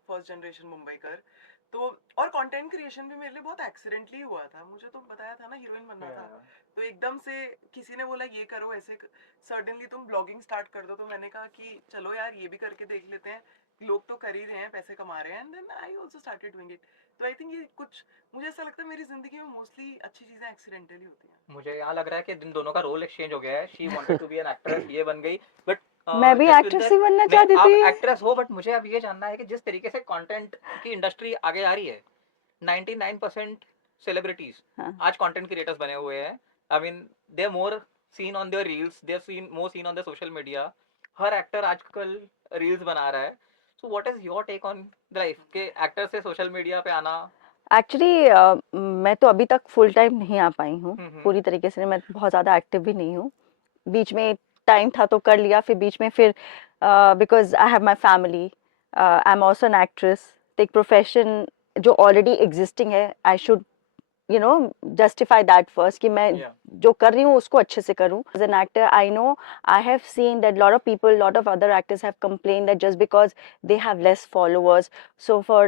first generation Mumbaikar. तो और कंटेंट क्रिएशन भी मेरे लिए बहुत एक्सीडेंटली हुआ था। मुझे तो बताया था ना हीरोइन बनना था, तो एकदम से किसी ने बोला ये करो, ऐसे सडनली तुम ब्लॉगिंग स्टार्ट कर दो। तो मैंने कहा कि चलो यार ये भी करके देख लेते हैं, लोग तो कर ही रहे हैं, पैसे कमा रहे हैं। And then I also started doing it. तो आई थिंक ये कुछ, मुझे ऐसा लगता है मेरी जिंदगी में मोस्टली अच्छी चीजें एक्सीडेंटली होती हैं। मुझे यहाँ लग रहा है कि इन दोनों का रोल एक्सचेंज हो गया है। She wanted to be an actress, ये बन गई, बट मैं भी एक्ट्रेस ही बनना चाहती आप थी। एक्ट्रेस हो, बट मुझे अब ये जानना है कि जिस तरीके से कंटेंट की इंडस्ट्री आगे आ रही है, 99% सेलिब्रिटीज हाँ। आज कंटेंट क्रिएटर्स बने हुए हैं। I mean they are more seen on their reels, they are more seen on the social media. हर एक्टर आजकल रील्स बना रहा है। So what is your take on the life के एक्टर से सोशल मीडिया पे आना? एक्चुअली मैं तो अभी तक फुल टाइम नहीं आ पाई हूँ हम्म। पूरी तरीके से। मैं बहुत ज़्यादा एक्टिव भी नहीं हूँ। बीच में टाइम था तो कर लिया, फिर बीच में फिर because I have my family, I am also an actress. तो एक प्रोफेशन जो ऑलरेडी एग्जिस्टिंग है, I should justify that first कि मैं Yeah. जो कर रही हूँ उसको अच्छे से करूँ। As an actor I know, I have seen that lot of people, lot of other actors have complain that just because they have less followers. So for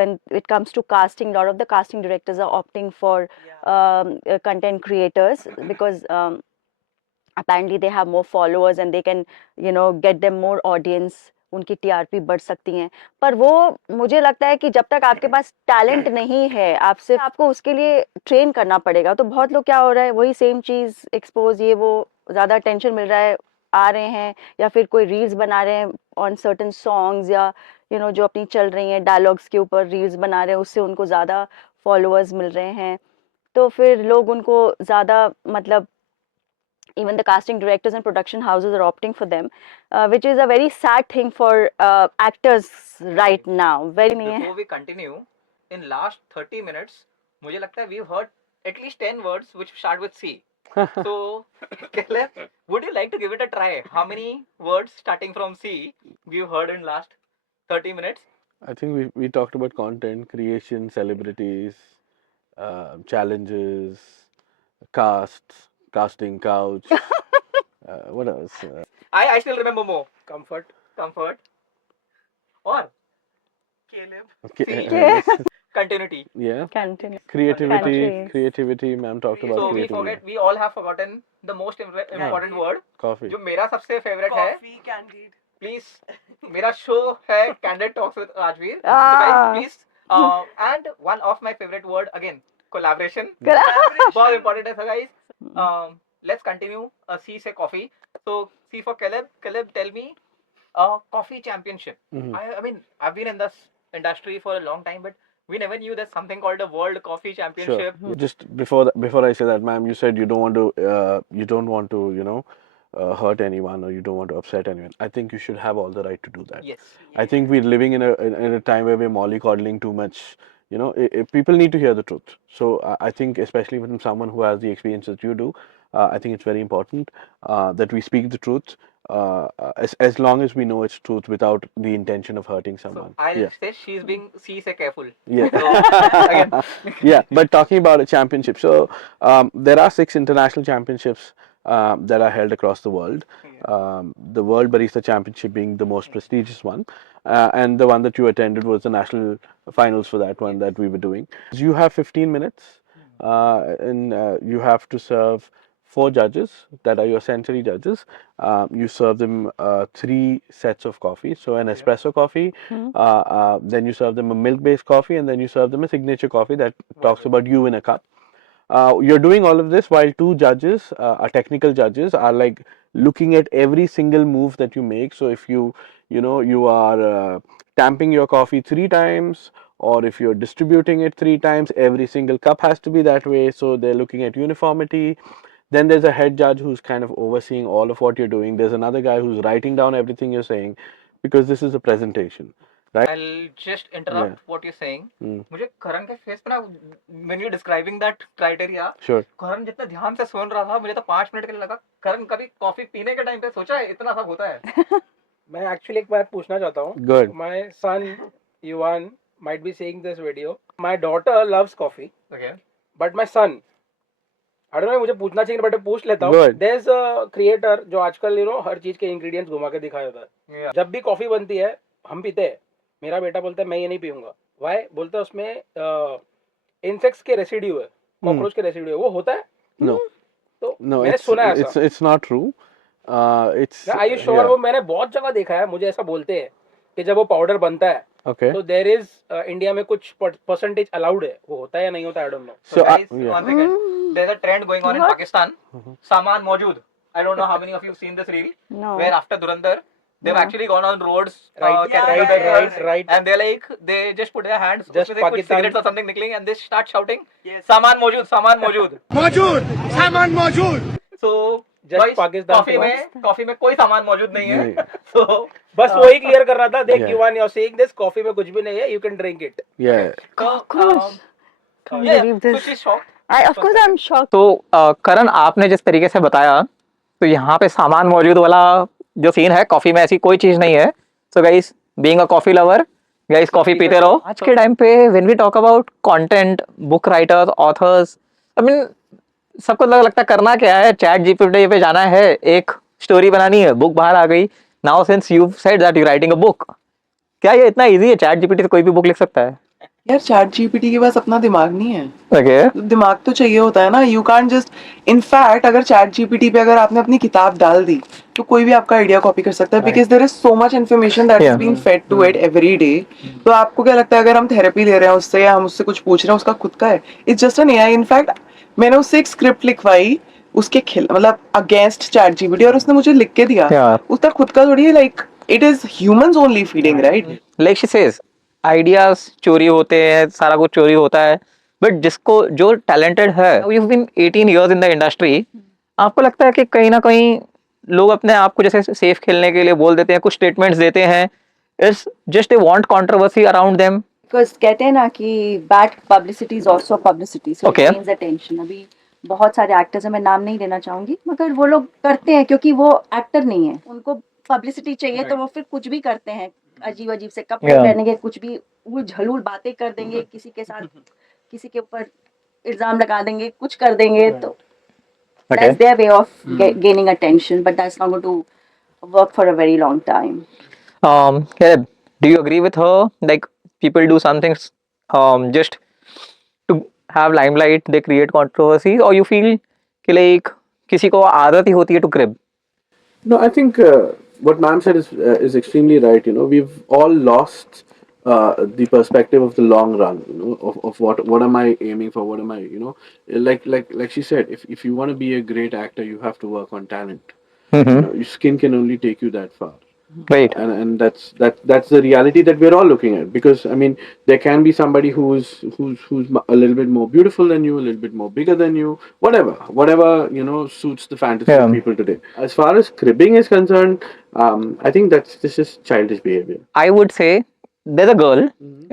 when it comes to casting, lot of the casting directors are opting for content creators because apparently they have more followers and they can get them more audience. उनकी टीआरपी बढ़ सकती हैं। पर वो मुझे लगता है कि जब तक आपके पास टैलेंट नहीं है, आपको उसके लिए ट्रेन करना पड़ेगा। तो बहुत लोग क्या हो रहा है, वही सेम चीज़ एक्सपोज, ये वो, ज़्यादा अटेंशन मिल रहा है, आ रहे हैं, या फिर कोई रील्स बना रहे हैं ऑन सर्टन सॉन्ग्स, या जो अपनी चल रही हैं डायलॉग्स के ऊपर रील्स बना रहे हैं, उससे उनको ज़्यादा फॉलोअर्स मिल रहे हैं। तो फिर लोग उनको ज़्यादा, मतलब even the casting directors and production houses are opting for them, which is a very sad thing for actors right now. Very नहीं है। Before we continue, in last 30 minutes, मुझे लगता है we've heard at least 10 words which start with C. So, Caleb, would you like to give it a try? How many words starting from C we've heard in last 30 minutes? I think we talked about content creation, celebrities, challenges, casting couch. What else? I still remember more. Comfort. Comfort. Or Caleb. Okay, See? Continuity. yeah. Continue. Creativity, Countries. ma'am talked about So we creativity. we all have forgotten the most important word. Coffee. जो मेरा सबसे फेवरेट है, Coffee, candid. Please, मेरा show है candid talks with Rajveer, Ah. Please. And one of my favourite word again, collaboration, Collaboration. बहुत important है guys. Let's continue. C से coffee, so C for Caleb. Caleb, tell me, coffee championship. Mhm. I mean, I've been in this industry for a long time, but we never knew there's something called a World Coffee Sure. Championship. Just before I say that, ma'am, you said you don't want to, hurt anyone, or you don't want to upset anyone. I think you should have all the right to do that. Yes. I think we're living in a time where we're mollycoddling too much. People need to hear the truth. So I think, especially with someone who has the experience that you do, I think it's very important that we speak the truth. as long as we know its truth without the intention of hurting So someone. I'll Yeah, say she's say careful. yeah. So again, Yeah, but talking about a championship, so there are 6 international championships that are held across the world. yeah. The World Barista Championship being the most prestigious one, and the one that you attended was the national finals for that one that we were doing. You have 15 minutes, and you have to serve 4 judges that are your sensory judges. You serve them 3 sets of coffee, so an Okay. espresso coffee, then you serve them a milk-based coffee, and then you serve them a signature coffee that talks about you in a cup. You're doing all of this while 2 judges, are technical judges, are like looking at every single move that you make. So if you are tamping your coffee 3 times, or if you're distributing it 3 times, every single cup has to be that way. So they're looking at uniformity. Then there's a head judge who's kind of overseeing all of what you're doing. There's another guy who's writing down everything you're saying, because this is a presentation, right? I'll just Yeah. interrupt what you're saying. Mm, मुझे करण के फेस पे ना when you're describing that criteria, sure. करण जितना ध्यान से सुन रहा था मुझे तो 5 मिनट के लिए लगा करण कभी कॉफी पीने के टाइम पे सोचा है इतना सब होता है. मैं एक्चुअली एक बात पूछना चाहता हूँ. Good. My son Yuvan might be seeing this video. My daughter loves coffee, Okay. but my son, I don't know, मुझे पूछना चाहिए बट पूछ लेता हूँ. Good. There's a creator जो आजकल हर चीज के इंग्रेडिएंट्स घुमा के दिखाया होता है. Yeah. जब भी कॉफी बनती है हम पीते हैं. मेरा बेटा बोलता है मैं ये नहीं पीऊंगा. वाई बोलता है उसमें इंसेक्ट्स के रेसिड्यू है, कॉकरोच के रेसिड्यू है. वो होता है. No, तो no, मैंने सुना है ऐसा. it's not true. It's I you sure? वो मैंने बहुत जगह देखा है. मुझे ऐसा बोलते हैं कि जब वो पाउडर बनता है okay. तो देयर इज इंडिया में कुछ परसेंटेज अलाउड है. वो होता है या नहीं होता, I don't know. So guys, yeah. one second. There's a trend going on in What? Pakistan. Saman Maujud. I don't know how many of you have seen this reel. No. Where after Durandar, they've No. actually gone on roads, Right, carrying right, bags, right. and they're like, they just put their hands, Just उसमें से कुछ Pakistan- cigarettes or something निकलेंगे, and they start shouting, Yes. Saman Maujud, Saman Maujud. सामान मौजूद So, Just guys, Pakistan coffee में कोई सामान मौजूद नहीं है. नहीं. So, बस वही क्लियर कर रहा था. देख Yeah. Yuvan, you are saying this, coffee में कुछ भी नहीं है, you can drink it. Yeah. Cockroach. Can't yeah, believe so this. she's shocked. Of course, I'm shocked. तो करण, आपने जिस तरीके से बताया, तो यहाँ पे सामान मौजूद वाला जो सीन है, कॉफी में ऐसी कोई चीज नहीं है. So guys, being a coffee lover, guys coffee पीते रहो. आज के टाइम पे when we talk about content, book writers, authors, I mean सबको लगता है करना क्या है, चैट जीपीटी पे जाना है, एक स्टोरी बनानी है, बुक बाहर आ गई. Now since you said that you writing a book, क्या ये इतना इजी है? चैट जीपीटी से कोई भी बुक लिख सकता है? यार चैट जीपीटी के पास अपना दिमाग नहीं है. ओके. दिमाग तो चाहिए होता है ना. यू कांट जस्ट, इनफैक्ट अगर चैट जीपीटी पे अगर आपने अपनी किताब डाल दी तो कोई भी आपका आइडिया कॉपी कर सकता है, because there is so much information that is Yeah. Being fed to it every day. तो आपको क्या लगता है अगर हम थेरेपी ले रहे हैं उससे या हम उससे कुछ पूछ रहे हैं, उसका खुद का है. It's just an AI. In fact मैंने उससे एक स्क्रिप्ट लिखवाई उसके मतलब अगेंस्ट चैट जीपीटी, और उसने मुझे लिख के दिया. Yeah. उसका खुद का थोड़ी है. Like it is humans only feeding, right? Like she says, ideas चोरी होते हैं, सारा कुछ चोरी होता है, बट जिसको जो टैलेंटेड है, you have been 18 years in the industry, आपको लगता है कि कहीं ना कहीं लोग अपने आप को जैसे सेफ खेलने के लिए बोल देते हैं, कुछ स्टेटमेंट्स देते हैं, it's just they want controversy around them? Because कहते हैं ना कि bad publicity is also publicity, so Okay. it gains attention. अभी बहुत सारे एक्टर्स हैं, मैं नाम नहीं लेना चाहूंगी, मगर वो लोग करते हैं क्योंकि वो एक्टर नहीं है, उनको पब्लिसिटी चाहिए, तो वो फिर कुछ भी करते हैं. अजीब अजीब से कपड़े Yeah. पहनेंगे, कुछ भी वो झलूल बातें कर देंगे, किसी के साथ किसी के ऊपर इल्जाम लगा देंगे, कुछ कर देंगे. तो Okay. that's their way of gaining attention, but that's not going to work for a very long time. Caleb, do you agree with her? Like people do some things just to have limelight, they create controversies, or you feel कि like किसी को आदत ही होती है to crib? No, I think what ma'am said is extremely right. You know, we've all lost the perspective of the long run. You know, of what am I aiming for? What am I? You know, like she said, if you want to be a great actor, you have to work on talent. You know, your skin can only take you that far. Right. And that's the reality that we're all looking at, because I mean there can be somebody who's a little bit more beautiful than you, a little bit more bigger than you, whatever you know suits the fantasy of Yeah. people today. As far as cribbing is concerned, I think this is childish behavior. I would say there's a girl,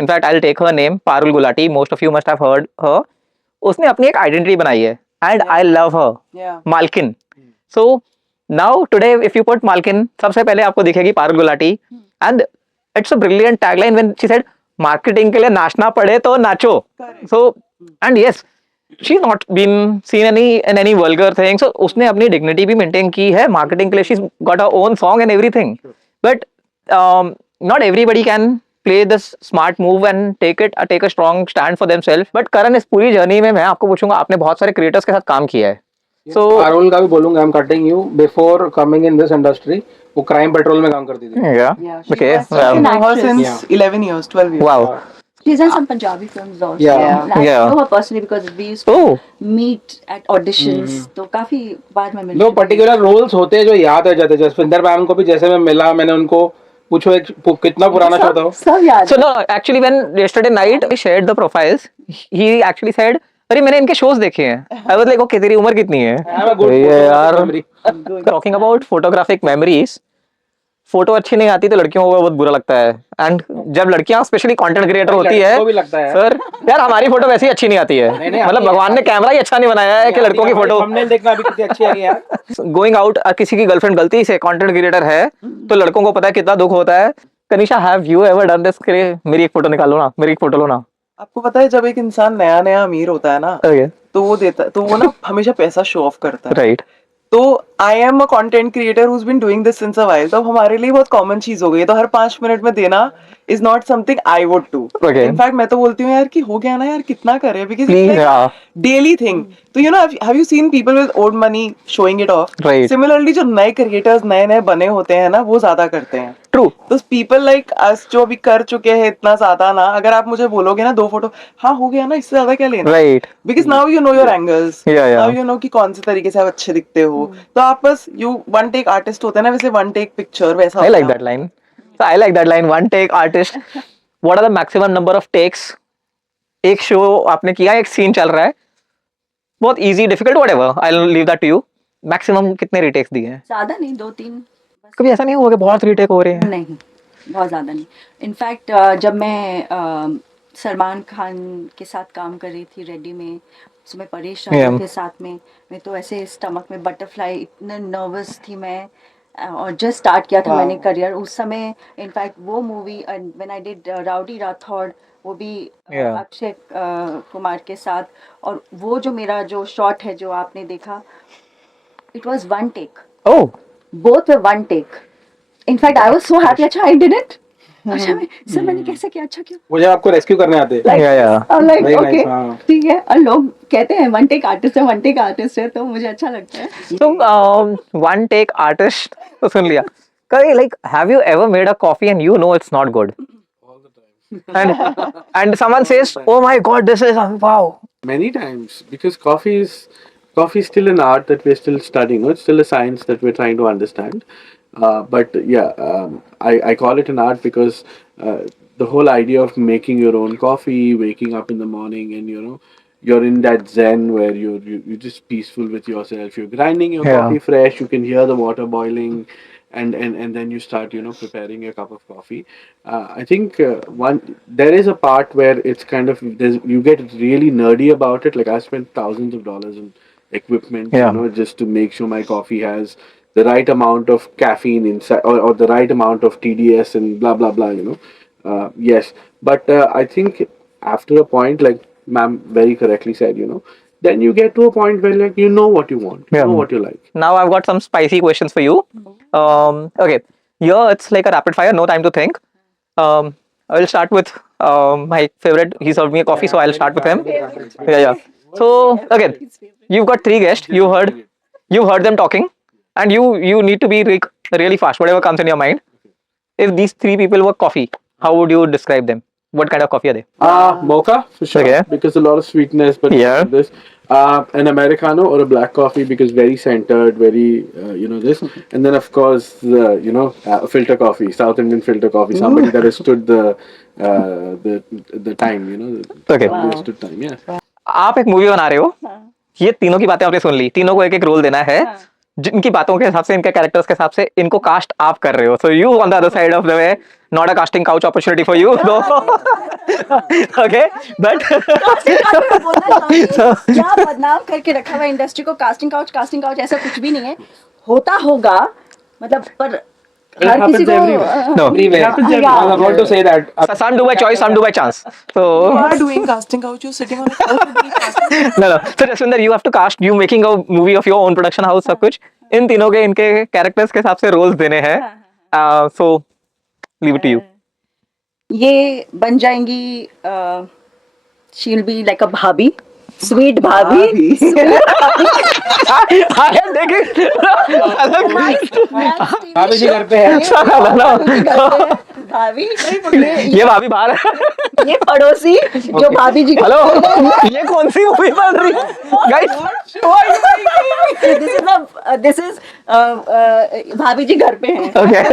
in fact I'll take her name, Parul Gulati, most of you must have heard her. उसने अपनी एक आइडेंटिटी बनाई है, and I love her, Yeah. Malkin. So Now today if you put Malkin, सबसे पहले आपको दिखेगी पारुल Gulati, and it's a brilliant tagline when she said marketing के लिए नाचना पड़े तो नाचो. Correct. So and yes, she's not been seen in any vulgar thing. So उसने अपनी dignity भी maintain की है marketing के लिए. She's got her own song and everything. But not everybody can play this smart move and take a strong stand for themselves. But Karan इस पूरी जर्नी में मैं आपको पूछूंगा, आपने बहुत सारे क्रिएटर्स के साथ काम किया है. So पारुल का भी बोलूंगा, I am cutting you, before coming in this industry वो क्राइम पेट्रोल में काम करती थी. yeah, Yeah, she okay. was such an I know her actress. since Yeah. 11 years, 12 years. Wow. She's done some Punjabi films also. Yeah. And I Yeah. know her personally because we used to Oh. meet at auditions. तो काफी बाद में मिले. दो particular roles होते हैं जो याद रह जाते हैं. जसविंदर मैम को भी जैसे मैं मिला, मैंने उनको पूछो एक कितना पुराना शो था वो. सब याद. So no, actually when yesterday night we shared the profiles, he actually said, अरे मैंने इनके shows देखे हैं. I was like, okay, तेरी उम्र कितनी है? I have a good ये यार, photographic memory. talking about photographic memories, photo अच्छी नहीं आती तो लड़कियों को बहुत बुरा लगता है. एंड जब लड़कियां स्पेशली कंटेंट क्रिएटर होती है, लड़कों को भी लगता है. सर यार हमारी फोटो वैसे ही अच्छी नहीं आती है. नहीं, मतलब आती है. भगवान ने कैमरा ही अच्छा नहीं बनाया है कि लड़कों की फोटो. हमने देखना अभी कितनी अच्छी आई यार. गोइंग आउट, किसी की गर्लफ्रेंड गलती से कंटेंट क्रिएटर है तो लड़कों को पता है कितना दुख होता है. Kanisha, have you ever done this? मेरी एक फोटो निकालो ना, मेरी एक फोटो लो ना. आपको पता है जब एक इंसान नया नया अमीर होता है ना, तो वो ना हमेशा पैसा शो ऑफ करता है. राइट. तो I am a content creator who's been doing this since a while. तो हमारे लिए बहुत कॉमन चीज हो गई है. तो हर 5 मिनट में देना is not something I would do. Okay. In fact मैं तो बोलती हूँ यार कि हो गया ना यार, कितना करे, बिकॉज Yeah. Daily thing. तो you know, have you seen people with old money showing it off? Right. Similarly जो नए क्रिएटर्स नए नए बने होते हैं ना, वो ज्यादा करते हैं. ट्रू. तो पीपल लाइक अस जो अभी कर चुके हैं इतना ज्यादा ना, अगर आप मुझे बोलोगे ना 2 फोटो, हाँ हो गया ना, इससे ज्यादा क्या लेना. Right. Because now you know your angles. Yeah, yeah. Now you know कि कौन से तरीके से आप अच्छे दिखते हो. तो आप बस यू वन टेक आर्टिस्ट होते हैं ना, वैसे वन टेक पिक्चर वैसा I होता like है. that line. So I like that line. One take artist. What are the maximum number of takes? एक शो आपने किया, एक सीन चल रहा है, बहुत easy, difficult, whatever, I will leave that to you. Maximum कितने रीटेक्स दिए हैं? ज्यादा नहीं, 2-3. कभी ऐसा नहीं हुआ कि बहुत रीटेक हो रहे हैं? नहीं, बहुत ज़्यादा नहीं. इनफैक्ट जब मैं सलमान खान के साथ काम कर रही थी रेडी में, उसमें परेश रावल Yeah. के साथ में, मैं तो ऐसे स्टमक में बटरफ्लाई, इतने नर्वस थी मैं. और जस्ट स्टार्ट किया था मैंने करियर उस समय. इनफैक्ट वो movie when I did rowdy Rathore, वो भी Yeah. अक्षय कुमार के साथ. और वो जो मेरा जो शॉट है जो आपने देखा, it was one take. Oh. Both way one take. In fact I was so happy. अच्छा आई डिड इट. अच्छा सर मैंने कैसे किया, अच्छा क्यों. वो जब आपको रेस्क्यू करने आते हैं. लाइक Very ओके nice, हाँ. ठीक है. और लोग कहते हैं वन टेक आर्टिस्ट है, वन टेक आर्टिस्ट है, तो मुझे अच्छा लगता है. So one take artist तो सुन लिया. कभी like have you ever made a coffee and you know it's not good? All the time. And someone says, oh my god, this is wow. Many times, because coffee is still an art that we're still studying. No? It's still a science that we're trying to understand. But yeah, I call it an art because the whole idea of making your own coffee, waking up in the morning, and you're in that zen where you're just peaceful with yourself. You're grinding your Yeah. coffee fresh. You can hear the water boiling. And then you start preparing your cup of coffee. I think there is a part where it's kind of you get really nerdy about it. Like I spent thousands of dollars on equipment, Yeah. just to make sure my coffee has the right amount of caffeine inside, or the right amount of TDS and blah blah blah. Yes, but I think after a point, like ma'am very correctly said, then you get to a point where like you know what you want, you Yeah. know what you like. Now I've got some spicy questions for you. Okay, here it's like a rapid fire, no time to think. I will start with my favorite. He served me a coffee, so I'll start with him. Yeah. So again, you've got 3 guests. You heard them talking, and you need to be like really fast. Whatever comes in your mind. If these 3 people were coffee, how would you describe them? What kind of coffee are they? Mocha for sure, Okay. because a lot of sweetness, but Yeah. this an Americano or a black coffee because very centered, very this, and then of course filter coffee, South Indian filter coffee, somebody that has stood the time, Okay. somebody has stood time, yeah. आप एक मूवी बना रहे हो, ये तीनों की बातें आपने सुन ली, तीनों को एक एक रोल देना है. जिनकी बातों के हिसाब से, इनके कैरेक्टर्स के हिसाब से इनको कास्ट आप कर रहे हो. So you on the other side of the way, not a casting couch opportunity for you. Okay, but क्या बदनाम करके रखा हुआ इंडस्ट्री को. कास्टिंग काउच ऐसा कुछ भी नहीं है. होता होगा, मतलब पर It हर किसी happens को everywhere. No. Everywhere. Yeah. I was about to say that. Some do by choice, some do by chance. So You are doing casting couch, you're sitting on a couch and doing casting. no. So Jaswinder, you have to cast. You making a movie of your own production house, सब कुछ. इन तीनों के इनके कैरेक्टर्स के हिसाब से रोल्स देने हैं. So leave it to you. ये बन जाएंगी, शी विल बी लाइक अ भाभी, स्वीट भाभी। I am taking. भाभी जी घर पे है। भाभी, ये भाभी बाहर है. ये पड़ोसी जो भाभी जी, हेलो, ये कौन सी मूवी बन रही है? Guys, दिस इज भाभी जी घर पे हैं। okay,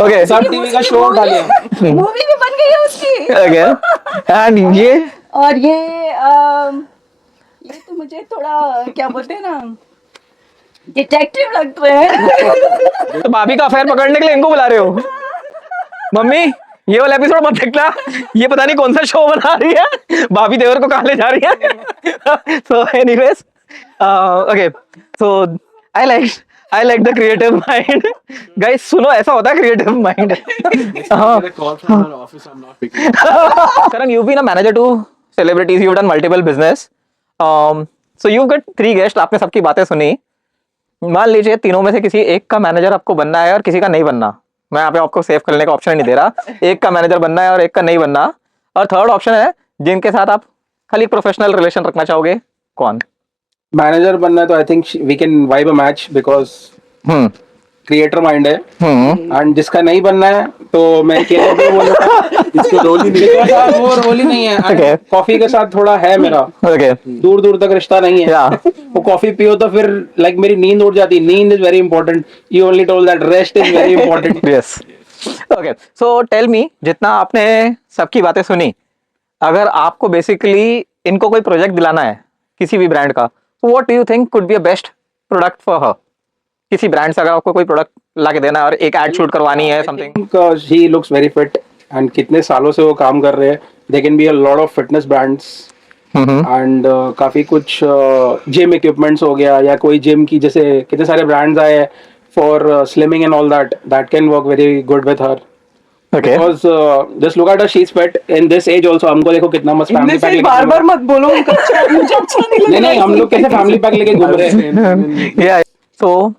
okay, सब टीवी का शो डालिए। मूवी भी बन गई है उसकी। okay. And ये और ये तो मुझे थोड़ा क्या बोलते हैं ना, डिटेक्टिव लगते हैं। तो भाभी का अफेयर पकड़ने के लिए इनको बुला रहे हो? मम्मी ये वाला एपिसोड मत देखना, ये पता नहीं कौन सा शो बना रही है, भाभी देवर को कहाँ ले जा रही है. So anyways, okay, so I like the creative mind. Guys सुनो, ऐसा होता है creative mind. Get a call from our office, I'm not picking. Karan, you've been a manager to celebrities, you've done multiple business. So you've got 3 guests, आपने सबकी बातें सुनी. मान लीजिए तीनों में से किसी एक का मैनेजर आपको बनना है और किसी का नहीं बनना. मैं यहाँ पे आपको सेव करने का ऑप्शन नहीं दे रहा. एक का मैनेजर बनना है और एक का नहीं बनना. और थर्ड ऑप्शन है जिनके साथ आप खाली प्रोफेशनल रिलेशन रखना चाहोगे. कौन? मैनेजर बनना है तो I think we can vibe a match because hmm creator mind है. एंड जिसका नहीं बनना है तो मैं अकेले भी बोलूंगा जिसको रोल ही नहीं है, वो रोल ही नहीं Okay. है. कॉफी के साथ थोड़ा है मेरा, ओके दूर दूर तक रिश्ता नहीं है. या वो कॉफी पियो तो फिर लाइक मेरी नींद उड़ जाती. नींद is very important. You only told that rest is very important. Yes. Okay, so tell me, जितना आपने सबकी बातें सुनी, अगर आपको बेसिकली इनको कोई प्रोजेक्ट दिलाना है किसी भी ब्रांड का, तो what do you think could be a best product for her? किसी ब्रांड से अगर आपको कोई प्रोडक्ट ला के देना है और एक एड शूट करवानी है something. He looks very fit and कितने सालों से वो काम कर रहे हैं. They can be a lot of fitness brands and काफी कुछ जिम इक्विपमेंट्स हो गया या कोई जिम की, जैसे कितने सारे ब्रांड्स आए हैं for slimming and all that can work very good with her. Okay, because just look at her, she is fit in this age also. हमको देखो कितना मस्त फैमिली पैक लेके बार बार मत बोलो, उनका मुझे अच्छा नहीं लग नहीं रहा नहीं, हम लोग कैसे फैमिली पैक लेके घूम रहे हैं. या सो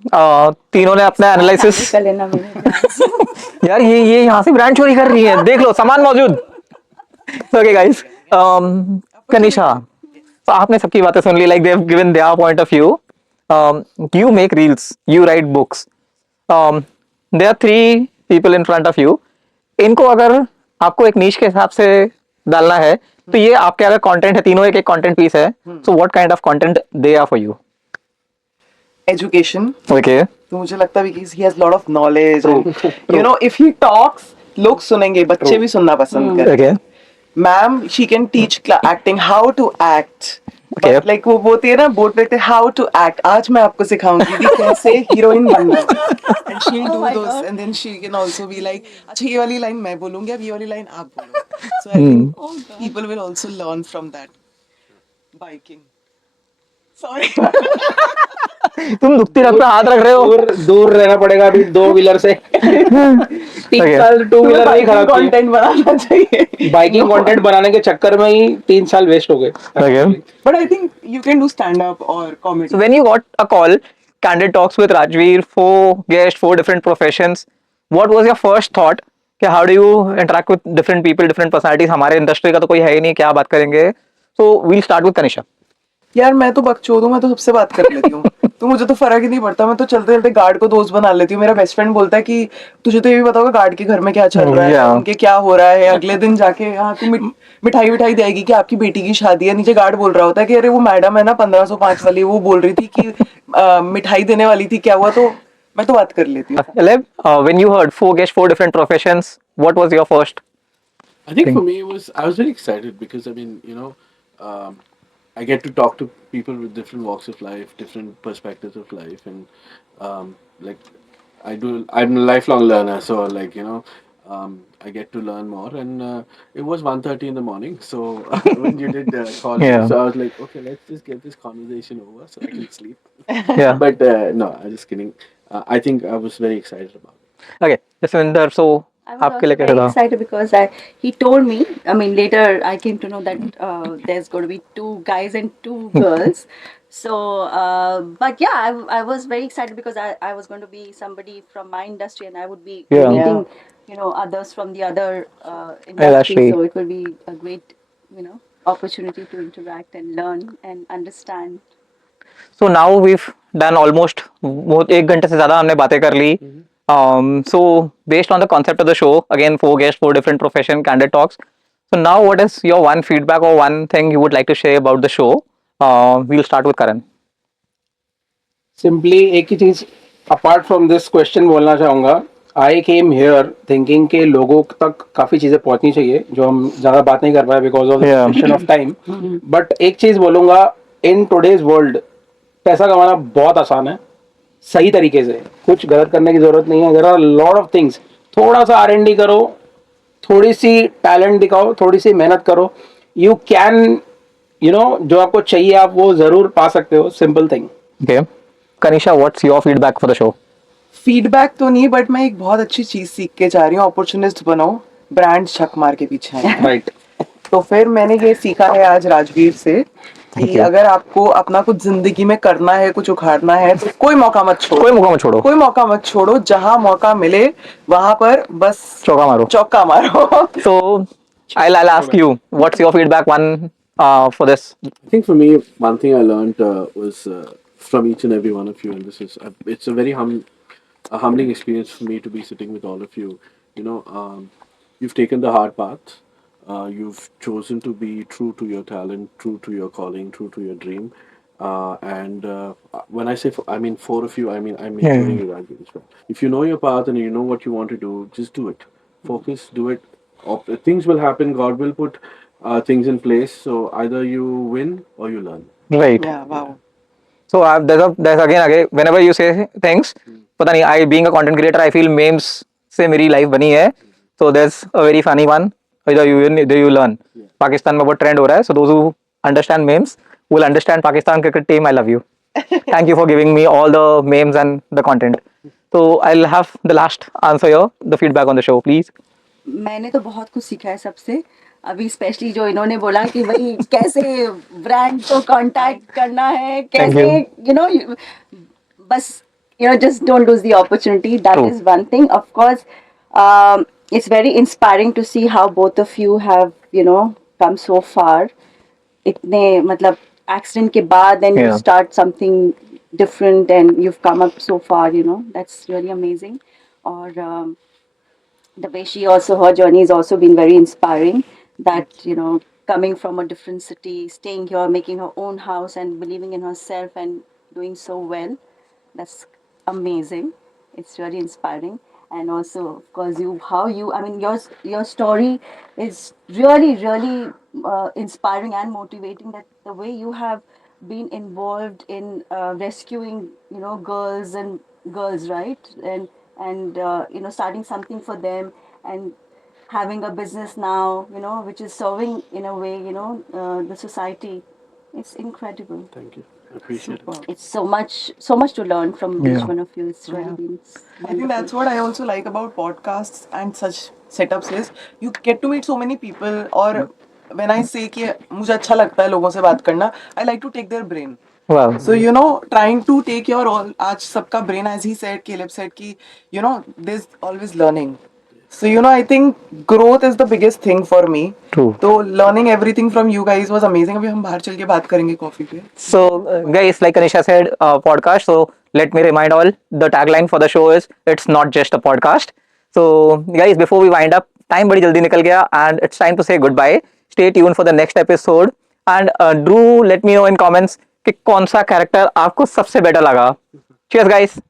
तीनों ने अपना एनालिसिस. कर लेना मुझे। यार ये यहाँ से ब्रांड चोरी कर रही है, देख लो सामान मौजूद. ओके गाइस, कनिशा, तो आपने सबकी बातें सुन ली, like they have given their point of view. You make reels, you write books, there are 3 people in front of you. इनको अगर आपको एक नीश के हिसाब से डालना है, तो ये आपके अगर कंटेंट है, तीनों एक एक कंटेंट पीस है, so what kind of content they are for you? Education. Okay, तो मुझे लगता है because he has lot of knowledge and you know if he talks लोग सुनेंगे, बच्चे भी सुनना पसंद करते ओके, हैं. Ma'am she can teach acting, how to act. Okay. But like वो बोलती है ना बोर्ड पे how to act. आज मैं आपको सिखाऊंगी कि कैसे हीरोइन बनना है. And she'll do those and then she can also be like अच्छा ये वाली लाइन मैं बोलूंगी, अब ये वाली लाइन आप बोलो. So I think people will also learn from that. Biking. Sorry. तुम दुखती रख पे हाथ रख रहे हो. दूर दूर रहना पड़ेगा अभी 2 व्हीलर से. 3 साल 2 व्हीलर नहीं खराब किए. कंटेंट बनाना चाहिए. बाइकिंग कंटेंट बनाने के चक्कर में ही 3 साल वेस्ट हो गए. Okay. But I think you can do stand up or comedy. So when you got a call, Candid Talks with Rajveer, 4 guests, 4 different professions, what was your first thought कि how do you interact with different people, different personalities? हमारे इंडस्ट्री का तो कोई है ही नहीं, क्या बात करेंगे? So we'll start with Kanisha. यार मैं तो बकचोद हूँ, मैं तो सबसे बात कर लेती हूँ. तो मुझे तो फर्क ही नहीं पड़ता. मैं तो चलते चलते गार्ड को दोस्त बना लेती हूँ. मेरा बेस्ट फ्रेंड बोलता है कि तुझे तो ये भी बताओगा गार्ड के घर में क्या चल रहा है, Yeah. उनके क्या हो रहा है. अगले दिन जाके यहाँ को मिठाई विठाई देगी कि आपकी बेटी की शादी है. नीचे गार्ड बोल रहा होता है कि अरे वो मैडम है ना 1505 वाली, वो बोल रही थी कि मिठाई देने वाली थी, क्या हुआ. तो मैं तो बात कर लेती हूँ. Aleb, when you heard 4 guests, 4 different professions, what was your first? I think for me I was very excited because I mean, I get to talk to people with different walks of life, different perspectives of life, and like I'm a lifelong learner, so like I get to learn more, and it was 1:30 in the morning. So when you did call me, Yeah. so I was like, okay, let's just get this conversation over so I can sleep. Yeah. But no, I'm just kidding. I think I was very excited about it. Okay, Jaswinder, so I was आपके also लिए कैसे very था? excited because he told me, I mean, later I came to know that there's going to be 2 guys and 2 girls. So, but yeah, I was very excited because I was going to be somebody from my industry and I would be Yeah. meeting, others from the other industry. Industry. So it will be a great, opportunity to interact and learn and understand. So now we've done almost 1 घंटे से ज़्यादा हमने बातें कर ली. So based on the concept of the show, again 4 guests, 4 different profession, candid talks. So now what is your one feedback or one thing you would like to share about the show? We'll start with Karan. Simply एक ही चीज apart from this question बोलना चाहूँगा. आई came here thinking के लोगों तक काफ़ी चीज़ें पहुंचनी चाहिए जो हम ज़्यादा बात नहीं कर पाए because of Yeah. Restriction of time. But एक चीज़ बोलूँगा, इन टुडेज वर्ल्ड पैसा कमाना बहुत आसान है सही तरीके से. कुछ गलत करने की ज़रूरत नहीं है. There are lot of things. थोड़ा सा R&D करो, थोड़ी सी टैलेंट दिखाओ, थोड़ी सी मेहनत करो, यू कैन जो आपको चाहिए आप वो ज़रूर पा सकते हो. Simple thing. Okay. Kanisha, what's your feedback for the show? Feedback तो नहीं, बट मैं एक बहुत अच्छी चीज सीख के जा रही हूँ. अपॉर्चुनिस्ट बनो, ब्रांड छक मार के पीछे हैं. राइट. तो फिर मैंने ये सीखा है आज राजवीर से Thank कि you. अगर आपको अपना कुछ जिंदगी में करना है, कुछ उखाड़ना है, तो कोई मौका मत छोड़ो. कोई मौका मत छोड़ो. कोई मौका मत छोड़ो. जहां मौका मिले वहां पर बस चौका मारो. चौका मारो. So I'll ask you, what's your feedback one for this? I think for me, one thing I learned was from each and every one of you, and this is it's a very humbling experience for me to be sitting with all of you. You've taken the hard path. You've chosen to be true to your talent, true to your calling, true to your dream. And when I say, I mean 4 of you, I'm including you, Rajvi, as well. If you know your path and you know what you want to do, just do it. Focus, do it. Things will happen. God will put things in place. So either you win or you learn. Right. Yeah, wow. So there's again whenever you say things, पता नहीं, I being a content creator, I feel memes से मेरी life बनी है. So there's a very funny one. Either you win, either you learn. Pakistan में बहुत trend हो रहा है. So those who understand memes will understand Pakistan cricket team. I love you. Thank you for giving me all the memes and the content. So I'll have the last answer here, the feedback on the show, please. मैंने तो बहुत कुछ सीखा है सबसे. अभी स्पेशली जो इन्होंने बोला कि भाई कैसे ब्रांड को कांटेक्ट करना है, कैसे बस just don't lose the opportunity. That True. is one thing. Of course, it's very inspiring to see how both of you have come so far. इतने मतलब accident के बाद and you Yeah. start something different and you've come up so far. That's really amazing. और the way her journey has also been very inspiring, that coming from a different city, staying here, making her own house and believing in herself and doing so well. That's amazing. It's really inspiring. And also, of course, your story is really inspiring and motivating, that the way you have been involved in rescuing girls, right? And starting something for them and having a business now, which is serving in a way, the society. It's incredible. Thank you. I appreciate it. It's so much to learn from each Yeah. one of you. It's really been I think wonderful. that's what I also like about podcasts and such setups is you get to meet so many people. और when I say कि मुझे अच्छा लगता है लोगों से बात करना, I like to take their brain. Wow. So trying to take your all, आज सबका brain, as he said, Caleb said कि there's always learning. So I think growth is the biggest thing for me. True. So learning everything from you guys was amazing. अभी हम बाहर चल के बात करेंगे कॉफी पे. So, guys, like Anisha said, podcast. So, let me remind all, the tagline for the show is, it's not just a podcast. So, guys, before we wind up, time बड़ी जल्दी निकल गया and it's time to say goodbye. Stay tuned for the next episode and do let me know in comments कि कौन सा character आपको सबसे better लगा. Cheers, guys.